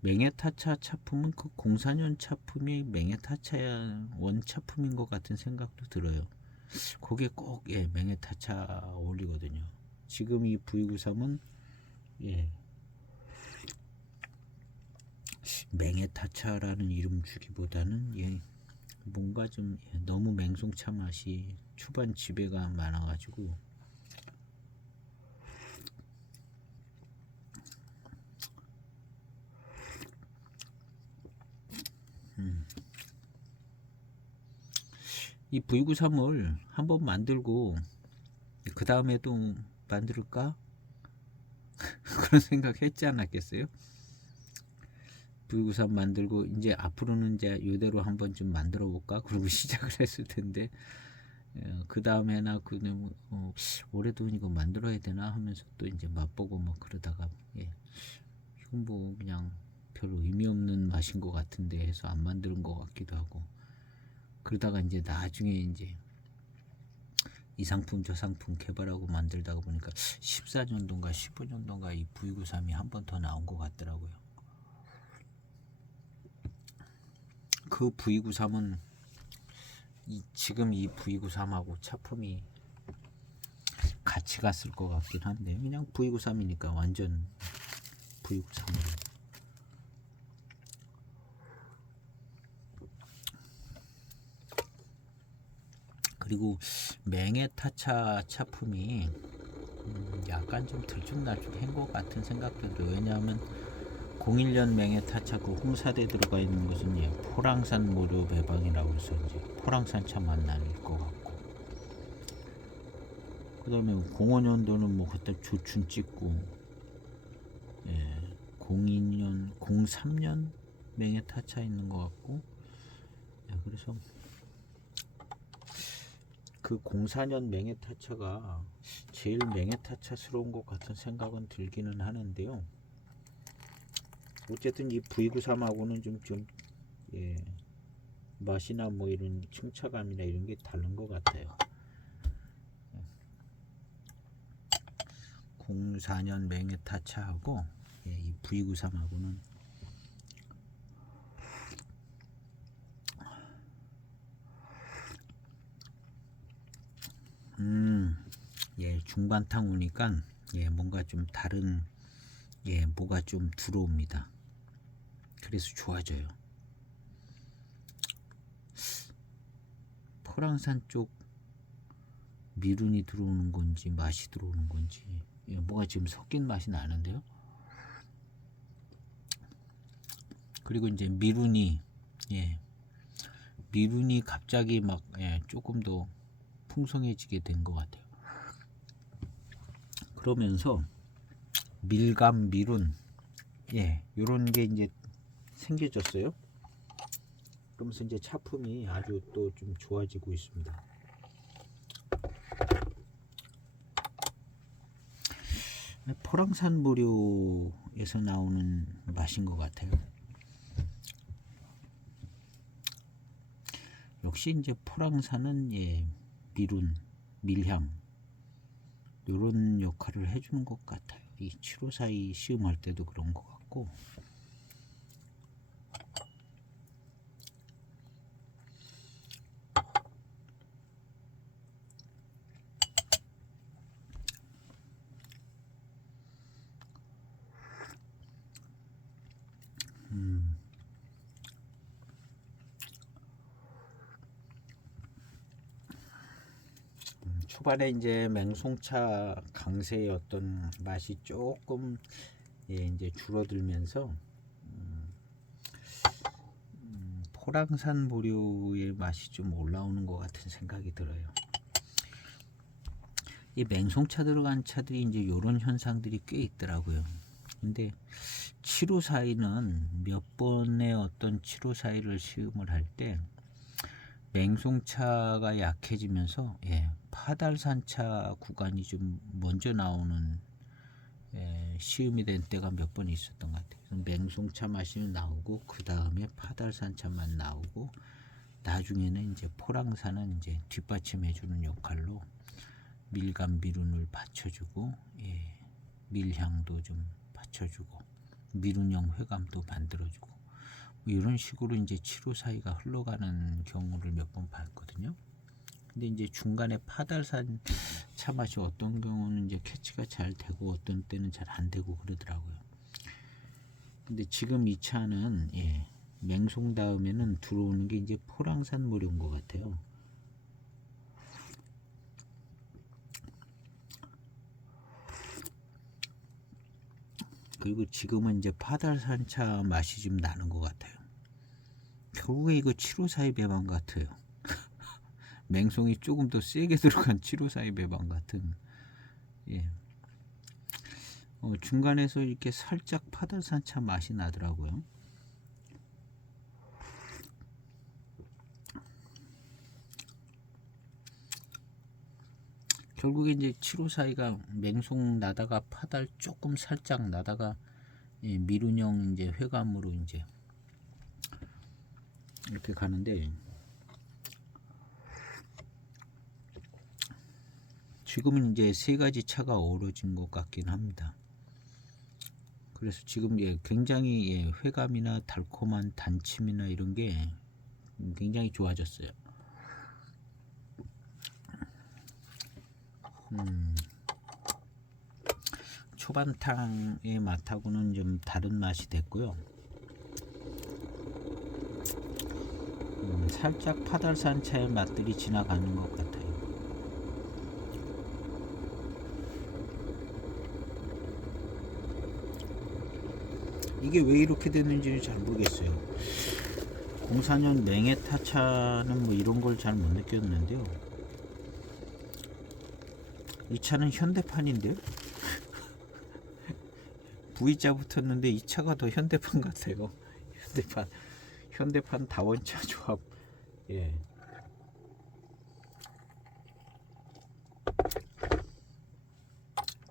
맹해타차 차품은 그 04년 차품이 맹해타차 원차품인 것 같은 생각도 들어요. 그게 꼭, 예, 맹해타차 어울리거든요. 지금 이 V93은, 예, 맹해타차라는 이름 주기보다는, 예, 뭔가 좀, 예, 너무 맹송차 맛이 초반 지배가 많아가지고 이 V93을 한번 만들고 그 다음에도 만들까 그런 생각 했지 않았겠어요? V93 만들고 이제 앞으로는 이제 이대로 한번 좀 만들어 볼까 그러고 시작을 했을 텐데, 그 다음에나 올해도 이거 만들어야 되나 하면서 또 이제 맛보고 뭐 그러다가, 예, 이건 뭐 그냥 별 의미 없는 맛인 것 같은데 해서 안 만드는 것 같기도 하고, 그러다가 이제 나중에 이제 이 상품 저 상품 개발하고 만들다가 보니까 14년도인가 15년도인가 이 V93이 한 번 더 나온 것 같더라고요. 그 V93은 지금 이 V93하고 차품이 같이 갔을 것 같긴 한데, 그냥 V93이니까 완전 V93으로. 그리고 맹해타차 차품이 약간 좀 들쭉날쭉한 것 같은 생각도 들어요. 왜냐하면 01년 맹해타차 그 홍사대에 들어가 있는 것은, 예, 포랑산 모료 배방이라고 해서 이제 포랑산 차 만날 것 같고, 그 다음에 05년도는 뭐 그때 조춘 찍고, 예, 02년 03년 맹해타차 있는 것 같고, 예, 그래서 그 04년 맹해타차가 제일 맹해타차스러운 것 같은 생각은 들기는 하는데요. 어쨌든 이 V93하고는 좀, 예, 맛이나 뭐 이런 승차감이나 이런 게 다른 것 같아요. 04년 맹해타차하고, 예, 이 V93하고는 예, 중반탕 오니까, 예, 뭔가 좀 다른, 예, 뭐가 좀 들어옵니다. 그래서 좋아져요. 포랑산 쪽 미룬이 들어오는 건지 맛이 들어오는 건지, 예, 뭐가 지금 섞인 맛이 나는데요. 그리고 이제 미룬이, 예, 미룬이 갑자기 막, 예, 조금 더 풍성해지게 된 것 같아요. 그러면서 밀감, 미룬, 예, 요런 게 이제 생겨졌어요. 그러면서 이제 차품이 아주 또 좀 좋아지고 있습니다. 포랑산 보료에서 나오는 맛인 것 같아요. 역시 이제 포랑산은 예, 미룬, 밀향 요런 역할을 해주는 것 같아요. 이 754이 시음할 때도 그런 것 같고. 초반에 이제 맹송차 강세의 어떤 맛이 조금 예, 이제 줄어들면서 포랑산 보료의 맛이 좀 올라오는 것 같은 생각이 들어요. 이 맹송차 들어간 차들이 이제 이런 현상들이 꽤 있더라고요. 근데 754는 몇 번의 어떤 754를 시음을 할 때 맹송차가 약해지면서 예, 파달산차 구간이 좀 먼저 나오는 예, 시음이 된 때가 몇 번 있었던 것 같아요. 맹송차 맛이 나오고 그 다음에 파달산차 맛 나오고 나중에는 이제 포랑산은 이제 뒷받침해주는 역할로 밀감 미룬을 받쳐주고 예, 밀향도 좀 받쳐주고 미룬형 회감도 만들어주고 뭐 이런 식으로 이제 754가 흘러가는 경우를 몇 번 봤거든요. 근데 이제 중간에 파달산 차 맛이 어떤 경우는 이제 캐치가 잘 되고 어떤 때는 잘 안 되고 그러더라고요. 근데 지금 이 차는 예, 맹송 다음에는 들어오는 게 이제 포랑산 모료인 것 같아요. 그리고 지금은 이제 파달산차 맛이 좀 나는 것 같아요. 결국에 이거 754의 배반 같아요. 맹송이 조금 더 세게 들어간 754의 배반 같은. 예. 중간에서 이렇게 살짝 파달산차 맛이 나더라고요. 결국에 이제 754가 맹송 나다가 파달 조금 살짝 나다가 예, 미룬형 이제 회감으로 이제 이렇게 가는데 지금은 이제 세 가지 차가 어우러진 것 같긴 합니다. 그래서 지금 예, 굉장히 예, 회감이나 달콤한 단침이나 이런 게 굉장히 좋아졌어요. 초반탕의 맛하고는 좀 다른 맛이 됐고요. 살짝 파달산차의 맛들이 지나가는 것 같아요. 이게 왜 이렇게 됐는지는 잘 모르겠어요. 04년 맹해타차는 뭐 이런 걸 잘 못 느꼈는데요. 이 차는 현대판인데요. V자 붙었는데 이 차가 더 현대판 같아요. 현대판 다원차 조합. 예.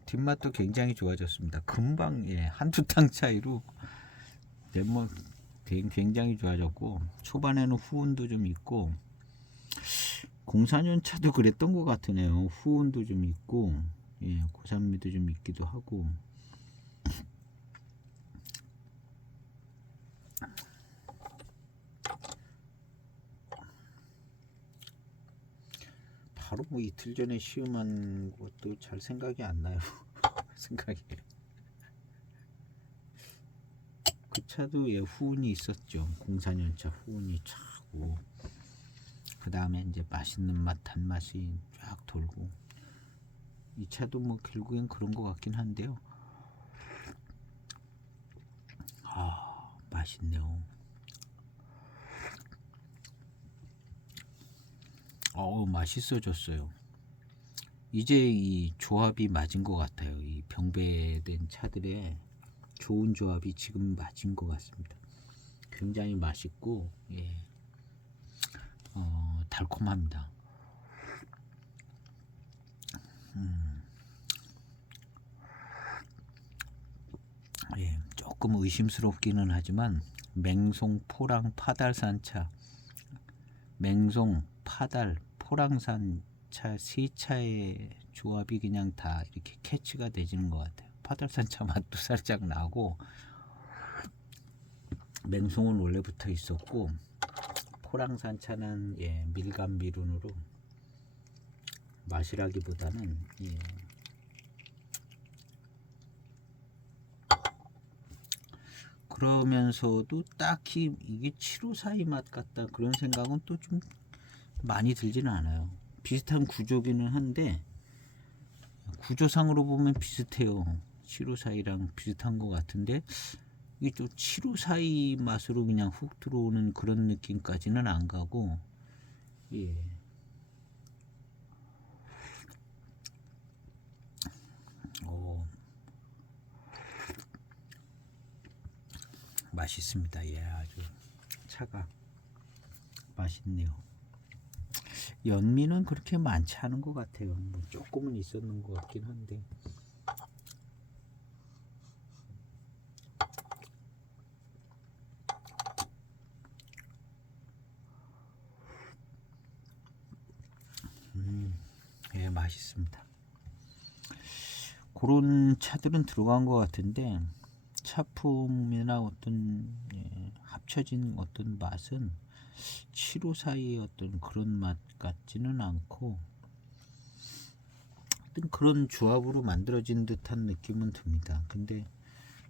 뒷맛도 굉장히 좋아졌습니다. 금방 예, 한두 탕 차이로 뒷맛 굉장히 좋아졌고 초반에는 후운도 좀 있고 04년 차도 그랬던 것 같으네요. 후운도 좀 있고 예, 고산미도 좀 있기도 하고 바로 뭐 이틀 전에 시음한 것도 잘 생각이 안 나요. 생각이. 그 차도 예, 후운이 있었죠. 04년 차 후운이 차고 그 다음에 이제 맛있는 맛 단맛이 쫙 돌고 이 차도 뭐 결국엔 그런 것 같긴 한데요. 아 맛있네요. 맛있어졌어요. 이제 이 조합이 맞은 것 같아요. 이 병배된 차들의 좋은 조합이 지금 맞은 것 같습니다. 굉장히 맛있고 예, 달콤합니다. 예, 조금 의심스럽기는 하지만 맹송, 포랑, 파달산차, 맹송, 파달, 포랑산차 세 차의 조합이 그냥 다 이렇게 캐치가 되지는 것 같아요. 파달산차 맛도 살짝 나고, 맹송은 원래부터 있었고, 포랑산차는 예, 밀감 미룬으로 맛이라기보다는 예, 그러면서도 딱히 이게 754이 맛 같다 그런 생각은 또 좀 많이 들지는 않아요. 비슷한 구조기는 한데 구조상으로 보면 비슷해요. 754이랑 비슷한 것 같은데 이게 좀 754이 맛으로 그냥 훅 들어오는 그런 느낌까지는 안 가고 예. 맛있습니다. 예, 아주 차가 맛있네요. 연미는 그렇게 많지 않은 것 같아요. 뭐 조금은 있었는 것 같긴 한데. 예, 맛있습니다. 그런 차들은 들어간 것 같은데 차품이나 어떤 예, 합쳐진 어떤 맛은 754의 어떤 그런 맛 같지는 않고 어떤 그런 조합으로 만들어진 듯한 느낌은 듭니다. 근데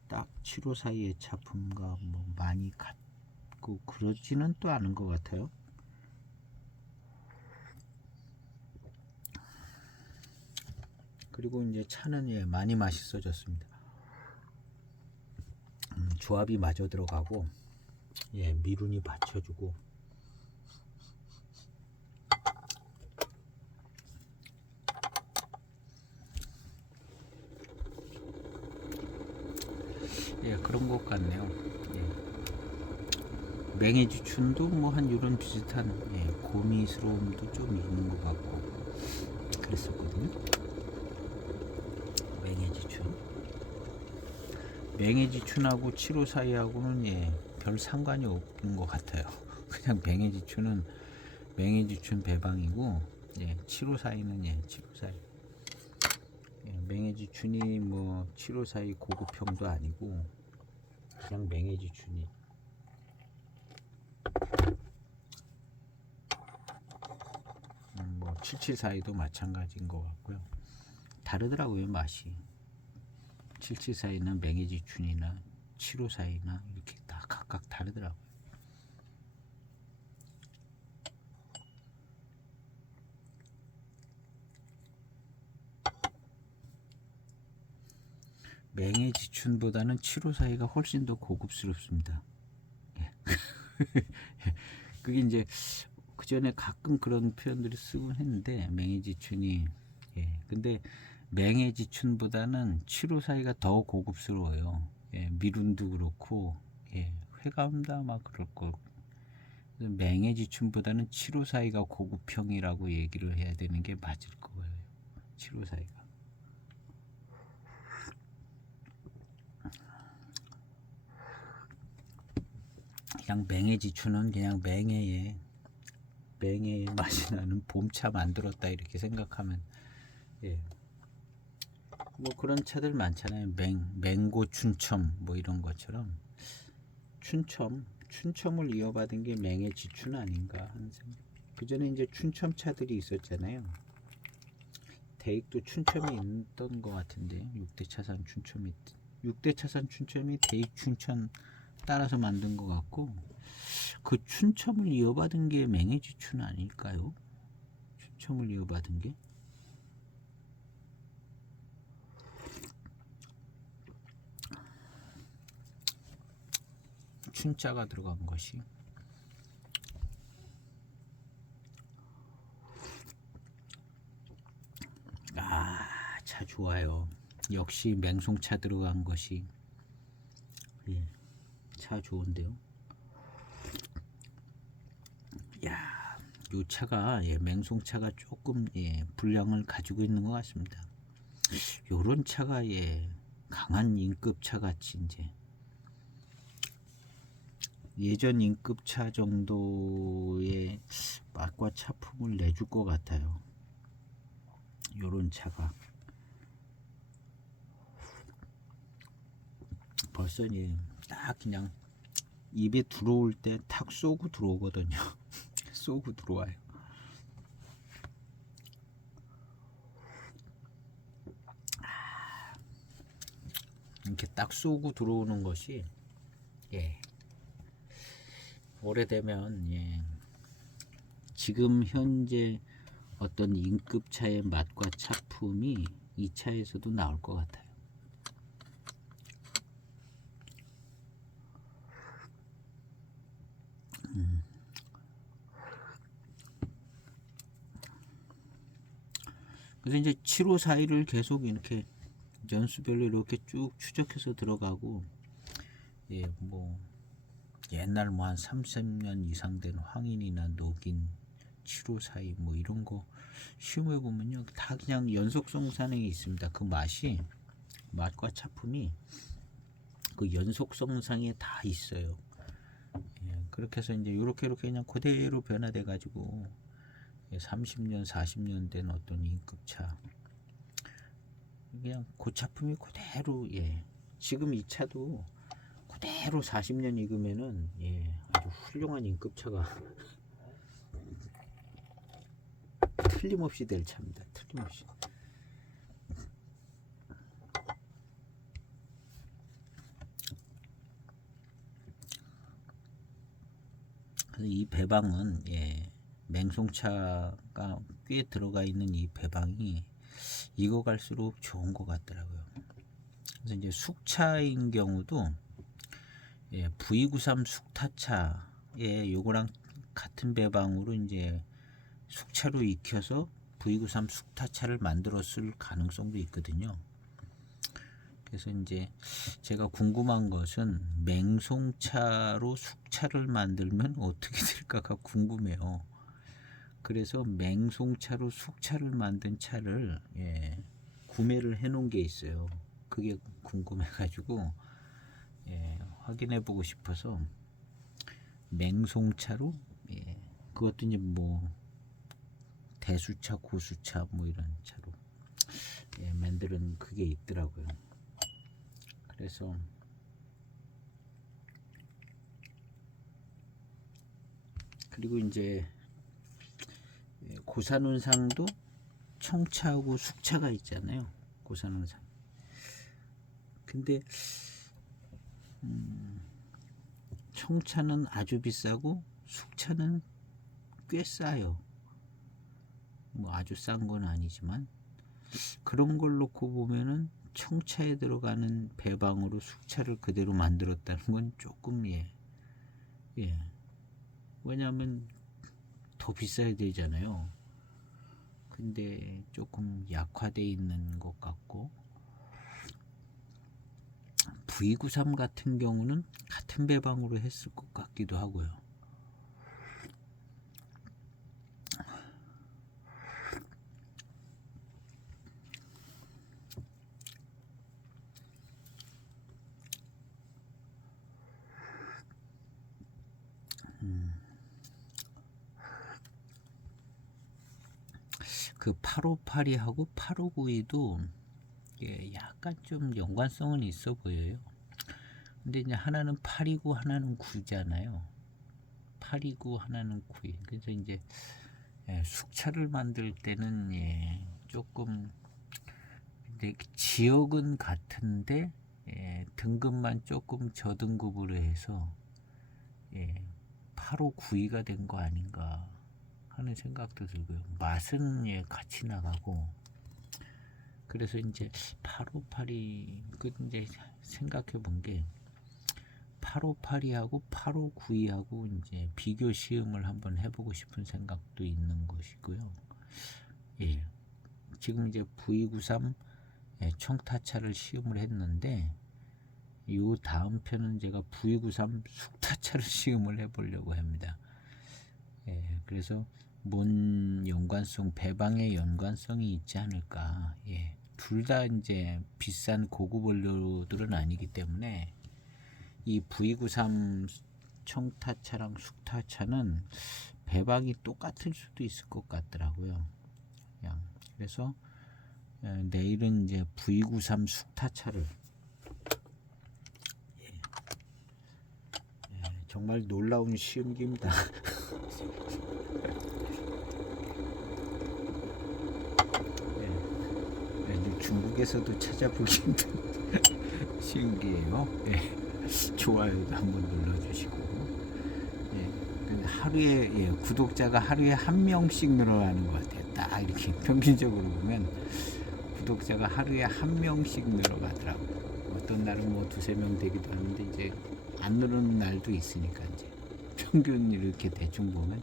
딱 754의 차품과 뭐 많이 같고 그러지는 또 않은 것 같아요. 그리고 이제 차는 예, 많이 맛있어졌습니다. 조합이 마저 들어가고 예, 미룬이 받쳐주고 예, 그런 것 같네요. 예. 맹해지춘도 뭐 한 이런 비슷한 예, 고미스러움도 좀 있는 것 같고 그랬었거든요. 맹해지춘하고 754하고는 예, 별 상관이 없는 것 같아요. 그냥 맹해지춘은 맹해지춘 배방이고 예, 754는 예, 754. 예, 맹해지춘이 뭐 754 고급형도 아니고 그냥 맹해지춘이 뭐 774도 마찬가지인 것 같고요. 다르더라고요 맛이. 774는 맹해지춘이나 754나 이렇게 다 각각 다르더라고요. 맹해지춘보다는 754가 훨씬 더 고급스럽습니다. 예. 그게 이제 그 전에 가끔 그런 표현들을 쓰곤 했는데 맹해지춘이 예. 근데 맹해지춘보다는 754가 더 고급스러워요. 예. 미룬도 그렇고 예. 회감도 아마 그럴 거. 맹해지춘보다는 754가 고급형이라고 얘기를 해야 되는 게 맞을 거예요. 754가. 그냥 맹해지춘은 그냥 맹해의 맛이 나는 봄차 만들었다 이렇게 생각하면 예. 뭐 그런 차들 많잖아요. 맹고 춘첨 뭐 이런 것처럼 춘첨을 이어받은 게 맹해지춘 아닌가 하는 생각. 그 전에 이제 춘첨 차들이 있었잖아요. 대익도 춘첨이 있던 것 같은데 6대 차산 춘첨이 대익 춘천 따라서 만든 것 같고 그 춘첨을 이어받은 게 맹해지춘 아닐까요? 춘첨을 이어받은 게 춘자가 들어간 것이 차 좋아요. 역시 맹송차 들어간 것이 예, 차 좋은데요. 야, 요 차가 맹송차가 조금 분량을 가지고 있는 것 같습니다. 요런 차가 강한 인급차 같이 이제 예전 인급차 정도의 맛과 차품을 내줄 것 같아요. 요런 차가 벌써 딱 그냥 입에 들어올 때 탁 쏘고 들어오거든요. 쏘고 들어와요. 이렇게 딱 쏘고 들어오는 것이 오래되면 지금 현재 어떤 인급차의 맛과 차품이 이 차에서도 나올 것 같아요. 그래서 이제 7541을 계속 이렇게 연수별로 이렇게 쭉 추적해서 들어가고 뭐 옛날 뭐 한 30년 이상 된 황인이나 녹인 7542 뭐 이런 거 시험해 보면요 다 그냥 연속성 산행이 있습니다. 그 맛과 차품이 그 연속성상에 다 있어요. 그렇게 해서 이제 이렇게 그냥 그대로 변화돼 가지고 30년 40년 된 어떤 인급차 그냥 그 차품이 그대로 지금 이 차도 그대로 40년 익으면은 아주 훌륭한 인급차가 틀림없이 될 차입니다. 틀림없이. 그래서 이 배방은 맹송차가 꽤 들어가 있는 이 배방이 익어갈수록 좋은 것 같더라고요. 그래서 이제 숙차인 경우도 V93 숙타차에 요거랑 같은 배방으로 이제 숙차로 익혀서 V93 숙타차를 만들었을 가능성도 있거든요. 그래서 이제 제가 궁금한 것은 맹송차로 숙차를 만들면 어떻게 될까가 궁금해요. 그래서 맹송차로 숙차를 만든 차를 구매를 해 놓은 게 있어요. 그게 궁금해 가지고 확인해 보고 싶어서 맹송차로 그것도 이제 뭐 대수차, 고수차 뭐 이런 차로 만드는 그게 있더라고요. 그래서 그리고 이제 고산운상도 청차하고 숙차가 있잖아요. 고산운상. 근데 청차는 아주 비싸고 숙차는 꽤 싸요. 뭐 아주 싼 건 아니지만 그런 걸 놓고 보면은 청차에 들어가는 배방으로 숙차를 그대로 만들었다는 건 조금 왜냐하면 더 비싸야 되잖아요. 근데 조금 약화돼 있는 것 같고 V93 같은 경우는 같은 배방으로 했을 것 같기도 하고요. 그 8582하고 8592도 약간 좀 연관성은 있어 보여요. 근데 이제 하나는 8이고 하나는 9잖아요. 8이고 하나는 9. 그래서 이제 숙차를 만들 때는 조금 근데 지역은 같은데 등급만 조금 저등급으로 해서 8호 9위가 된 거 아닌가 하는 생각도 들고요. 맛은 같이 나가고 그래서 이제 8582 그 이제 생각해 본 게 8582하고 8592하고 이제 비교 시험을 한번 해보고 싶은 생각도 있는 것이고요. 지금 이제 V93 청타차를 시음을 했는데 이 다음 편은 제가 V93 숙타차를 시음을 해보려고 합니다. 그래서 뭔 연관성, 배방의 연관성이 있지 않을까. 둘 다 이제 비싼 고급 원료들은 아니기 때문에 이 V93 청타차랑 숙타차는 배방이 똑같을 수도 있을 것 같더라고요. 그래서 내일은 이제 V93 숙타차를 정말 놀라운 시음기입니다. 중국에서도 찾아보기 힘든 시음기예요. 좋아요도 한번 눌러주시고, 하루에 구독자가 하루에 한 명씩 늘어나는 것 같아요. 딱 이렇게 평균적으로 보면 구독자가 하루에 한 명씩 늘어가더라고요. 어떤 날은 뭐 두세 명 되기도 하는데 이제 안 늘어는 날도 있으니까 이제 평균 이렇게 대충 보면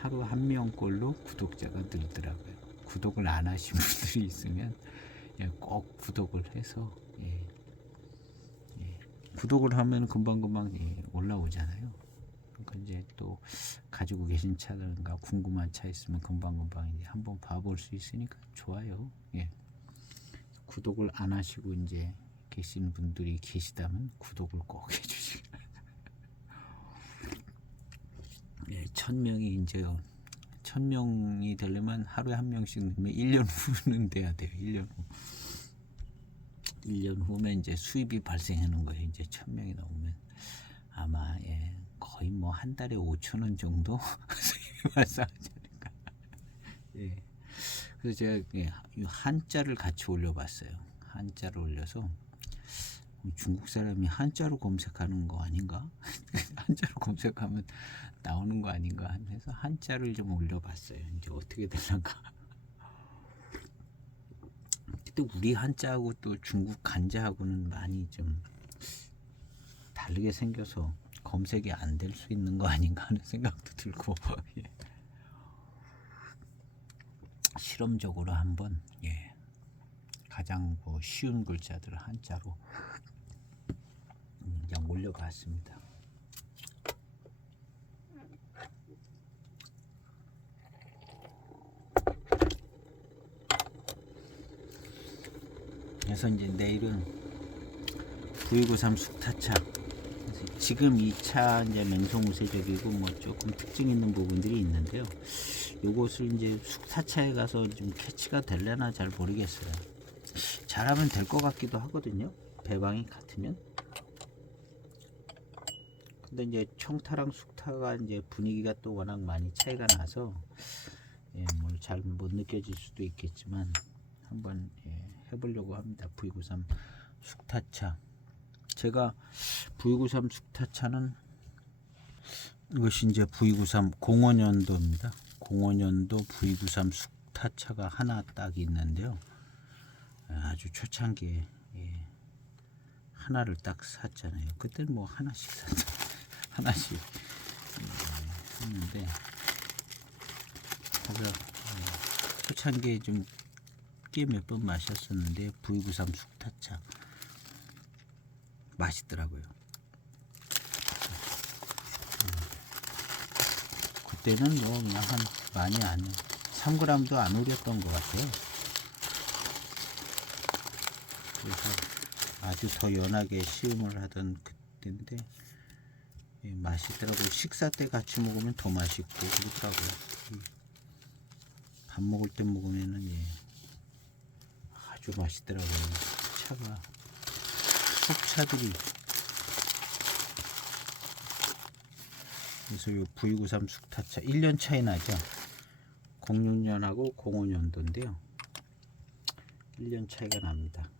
하루 한 명꼴로 구독자가 늘더라고요. 구독을 안 하신 분들이 있으면 꼭 구독을 해서 구독을 하면 금방금방 올라오잖아요. 그러니까 이제 또 가지고 계신 차든가 궁금한 차 있으면 금방금방 이제 한번 봐볼 수 있으니까 좋아요. 구독을 안 하시고 이제 계신 분들이 계시다면 구독을 꼭 해주시기. 1000명이 이제 1000명이 되려면 하루에 한 명씩 넣으면 1년 후는 돼야 돼요. 1년 후. 1년 후면 이제 수입이 발생하는 거예요. 이제 1000명이 넘으면 아마 거의 뭐 한 달에 5,000원 정도 수입이 발생하지 않을까. 그래서 제가 한자를 같이 올려봤어요. 한자를 올려서 중국 사람이 한자로 검색하는 거 아닌가? 한자로 검색하면 나오는 거 아닌가 해서 한자를 좀 올려봤어요. 이제 어떻게 되는가. 근데 우리 한자하고 또 중국 간자하고는 많이 좀 다르게 생겨서 검색이 안 될 수 있는 거 아닌가 하는 생각도 들고 실험적으로 한번 가장 쉬운 글자들을 한자로 그냥 올려봤습니다. 그래서 이제 내일은 V93 숙타차. 지금 이 차 이제 맹성우세적이고 뭐 조금 특징 있는 부분들이 있는데요. 요것을 이제 숙타차에 가서 좀 캐치가 될려나 잘 모르겠어요. 잘하면 될 것 같기도 하거든요. 배방이 같으면. 근데 이제 청타랑 숙타가 이제 분위기가 또 워낙 많이 차이가 나서 뭘 잘 못 느껴질 수도 있겠지만 한번 해보려고 합니다. V93 숙타차. 제가 V93 숙타차는 이것이 이제 V93 05년도입니다. 05년도 V93 숙타차가 하나 딱 있는데요. 아주 초창기에 하나를 딱 샀잖아요. 그때는 뭐 하나씩 샀죠. 하나씩 했는데 그래서 초창기에 좀 꽤 몇 번 마셨었는데 V93 숙타차 맛있더라고요. 그때는 뭐 그냥 한 많이 안 3g도 안 우렸던 것 같아요. 그래서 아주 더 연하게 시음을 하던 그때인데 맛있더라고요. 식사 때 같이 먹으면 더 맛있고 그러더라고요. 밥 먹을 때 먹으면은 아주 맛있더라고요. 차가 속차들이. 그래서 이 V93 숙타차 1년 차이 나죠. 06년하고 05년도인데요. 1년 차이가 납니다.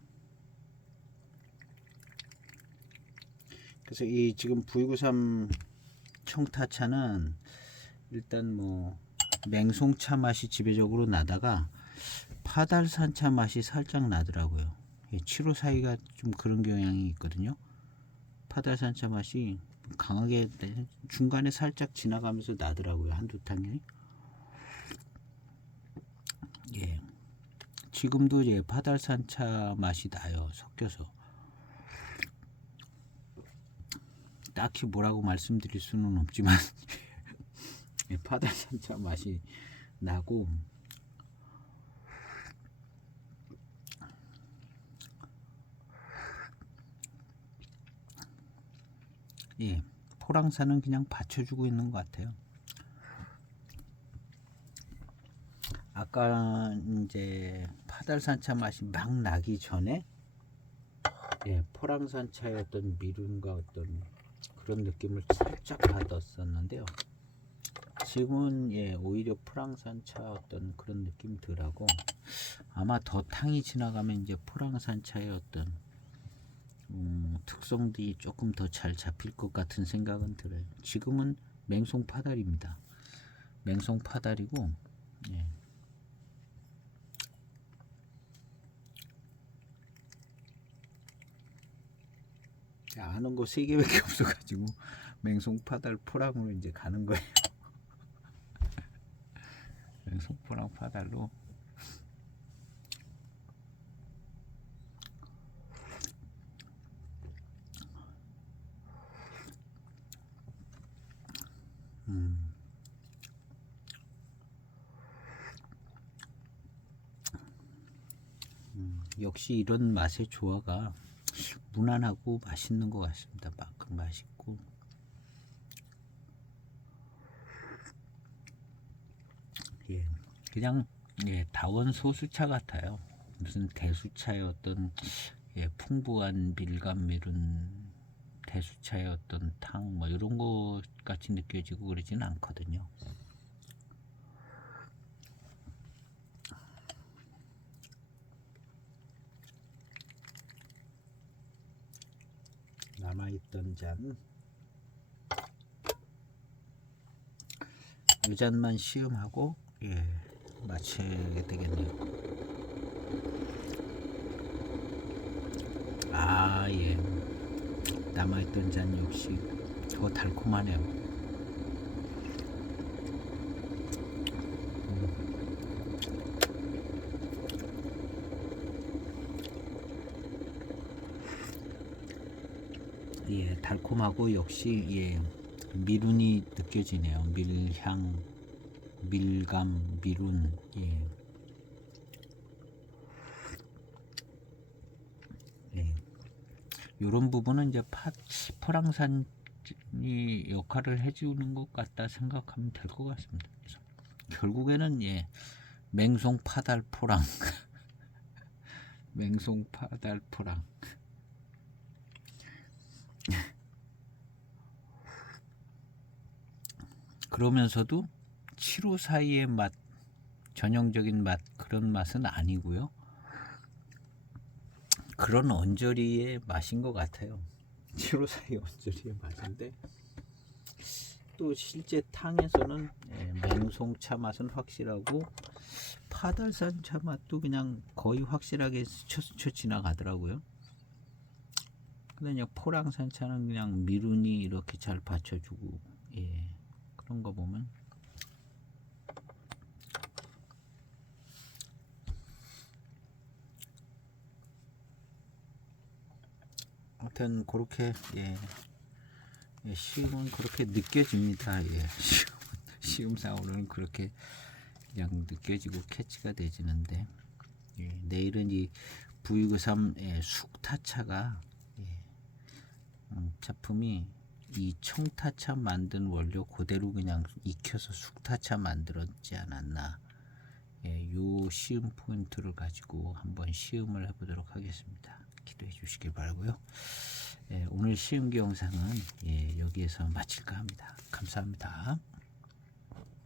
그래서 이 지금 V93 청타차는 일단 뭐 맹송차 맛이 지배적으로 나다가 파달산차 맛이 살짝 나더라고요. 7호 사이가 좀 그런 경향이 있거든요. 파달산차 맛이 강하게 중간에 살짝 지나가면서 나더라고요. 한두 탕이. 지금도 이제 파달산차 맛이 나요. 섞여서. 딱히 뭐라고 말씀드릴 수는 없지만 파달산차 맛이 나고, 예, 포랑산은 그냥 받쳐주고 있는 것 같아요. 아까 이제 파달산차 맛이 막 나기 전에 예, 포랑산차의 어떤 미륜과 어떤 그런 느낌을 살짝 받았었는데요. 지금은 예, 오히려 포랑산차 어떤 그런 느낌이 덜하고, 아마 더 탕이 지나가면 이제 포랑산차의 어떤 특성들이 조금 더 잘 잡힐 것 같은 생각은 들어요. 지금은 맹송파달입니다. 맹송파달이고, 예. 아는 거 3개밖에 없어가지고 맹송파달 포랑으로 이제 가는 거예요. 맹송포랑 파달로. 역시 이런 맛의 조화가 무난하고 맛있는 것 같습니다. 막 맛있고, 예, 그냥 예, 다원 소수차 같아요. 무슨 대수차의 어떤 예, 풍부한 밀감 미룬 대수차의 어떤 탕 뭐 이런 것 같이 느껴지고 그러지는 않거든요. 남아있던 잔, 이 잔만 시음하고 예, 마치게 되겠네요. 아, 예, 남아있던 잔 역시 더 달콤하네요. 예, 달콤하고 역시 예, 미룬이 느껴지네요. 밀향, 밀감, 미룬. 예. 예. 이런 부분은 이제 포랑산이 역할을 해주는 것 같다 생각하면 될 것 같습니다. 그래서 결국에는 예, 맹송파달포랑 맹송파달포랑 그러면서도 7호 사이의 맛, 전형적인 맛, 그런 맛은 아니고요. 그런 언저리의 맛인 것 같아요. 7호 사이 언저리의 맛인데, 또 실제 탕에서는 예, 맹송차 맛은 확실하고 파달산 차 맛도 그냥 거의 확실하게 스쳐 지나가더라고요. 근데 포랑산 차는 그냥 미룬이 이렇게 잘 받쳐주고, 예, 그런 거 보면 아무튼 그렇게 예, 예, 시음은 그렇게 느껴집니다. 예, 시음상으로는 그렇게 그냥 느껴지고 캐치가 되지는데, 예, 내일은 이 부유그삼 예, 숙타차가 예, 작품이 이 청타차 만든 원료 그대로 그냥 익혀서 숙타차 만들었지 않았나. 예, 요 시음 포인트를 가지고 한번 시음을 해보도록 하겠습니다. 기도해 주시길 바라고요. 예, 오늘 시음기 영상은 예, 여기에서 마칠까 합니다. 감사합니다.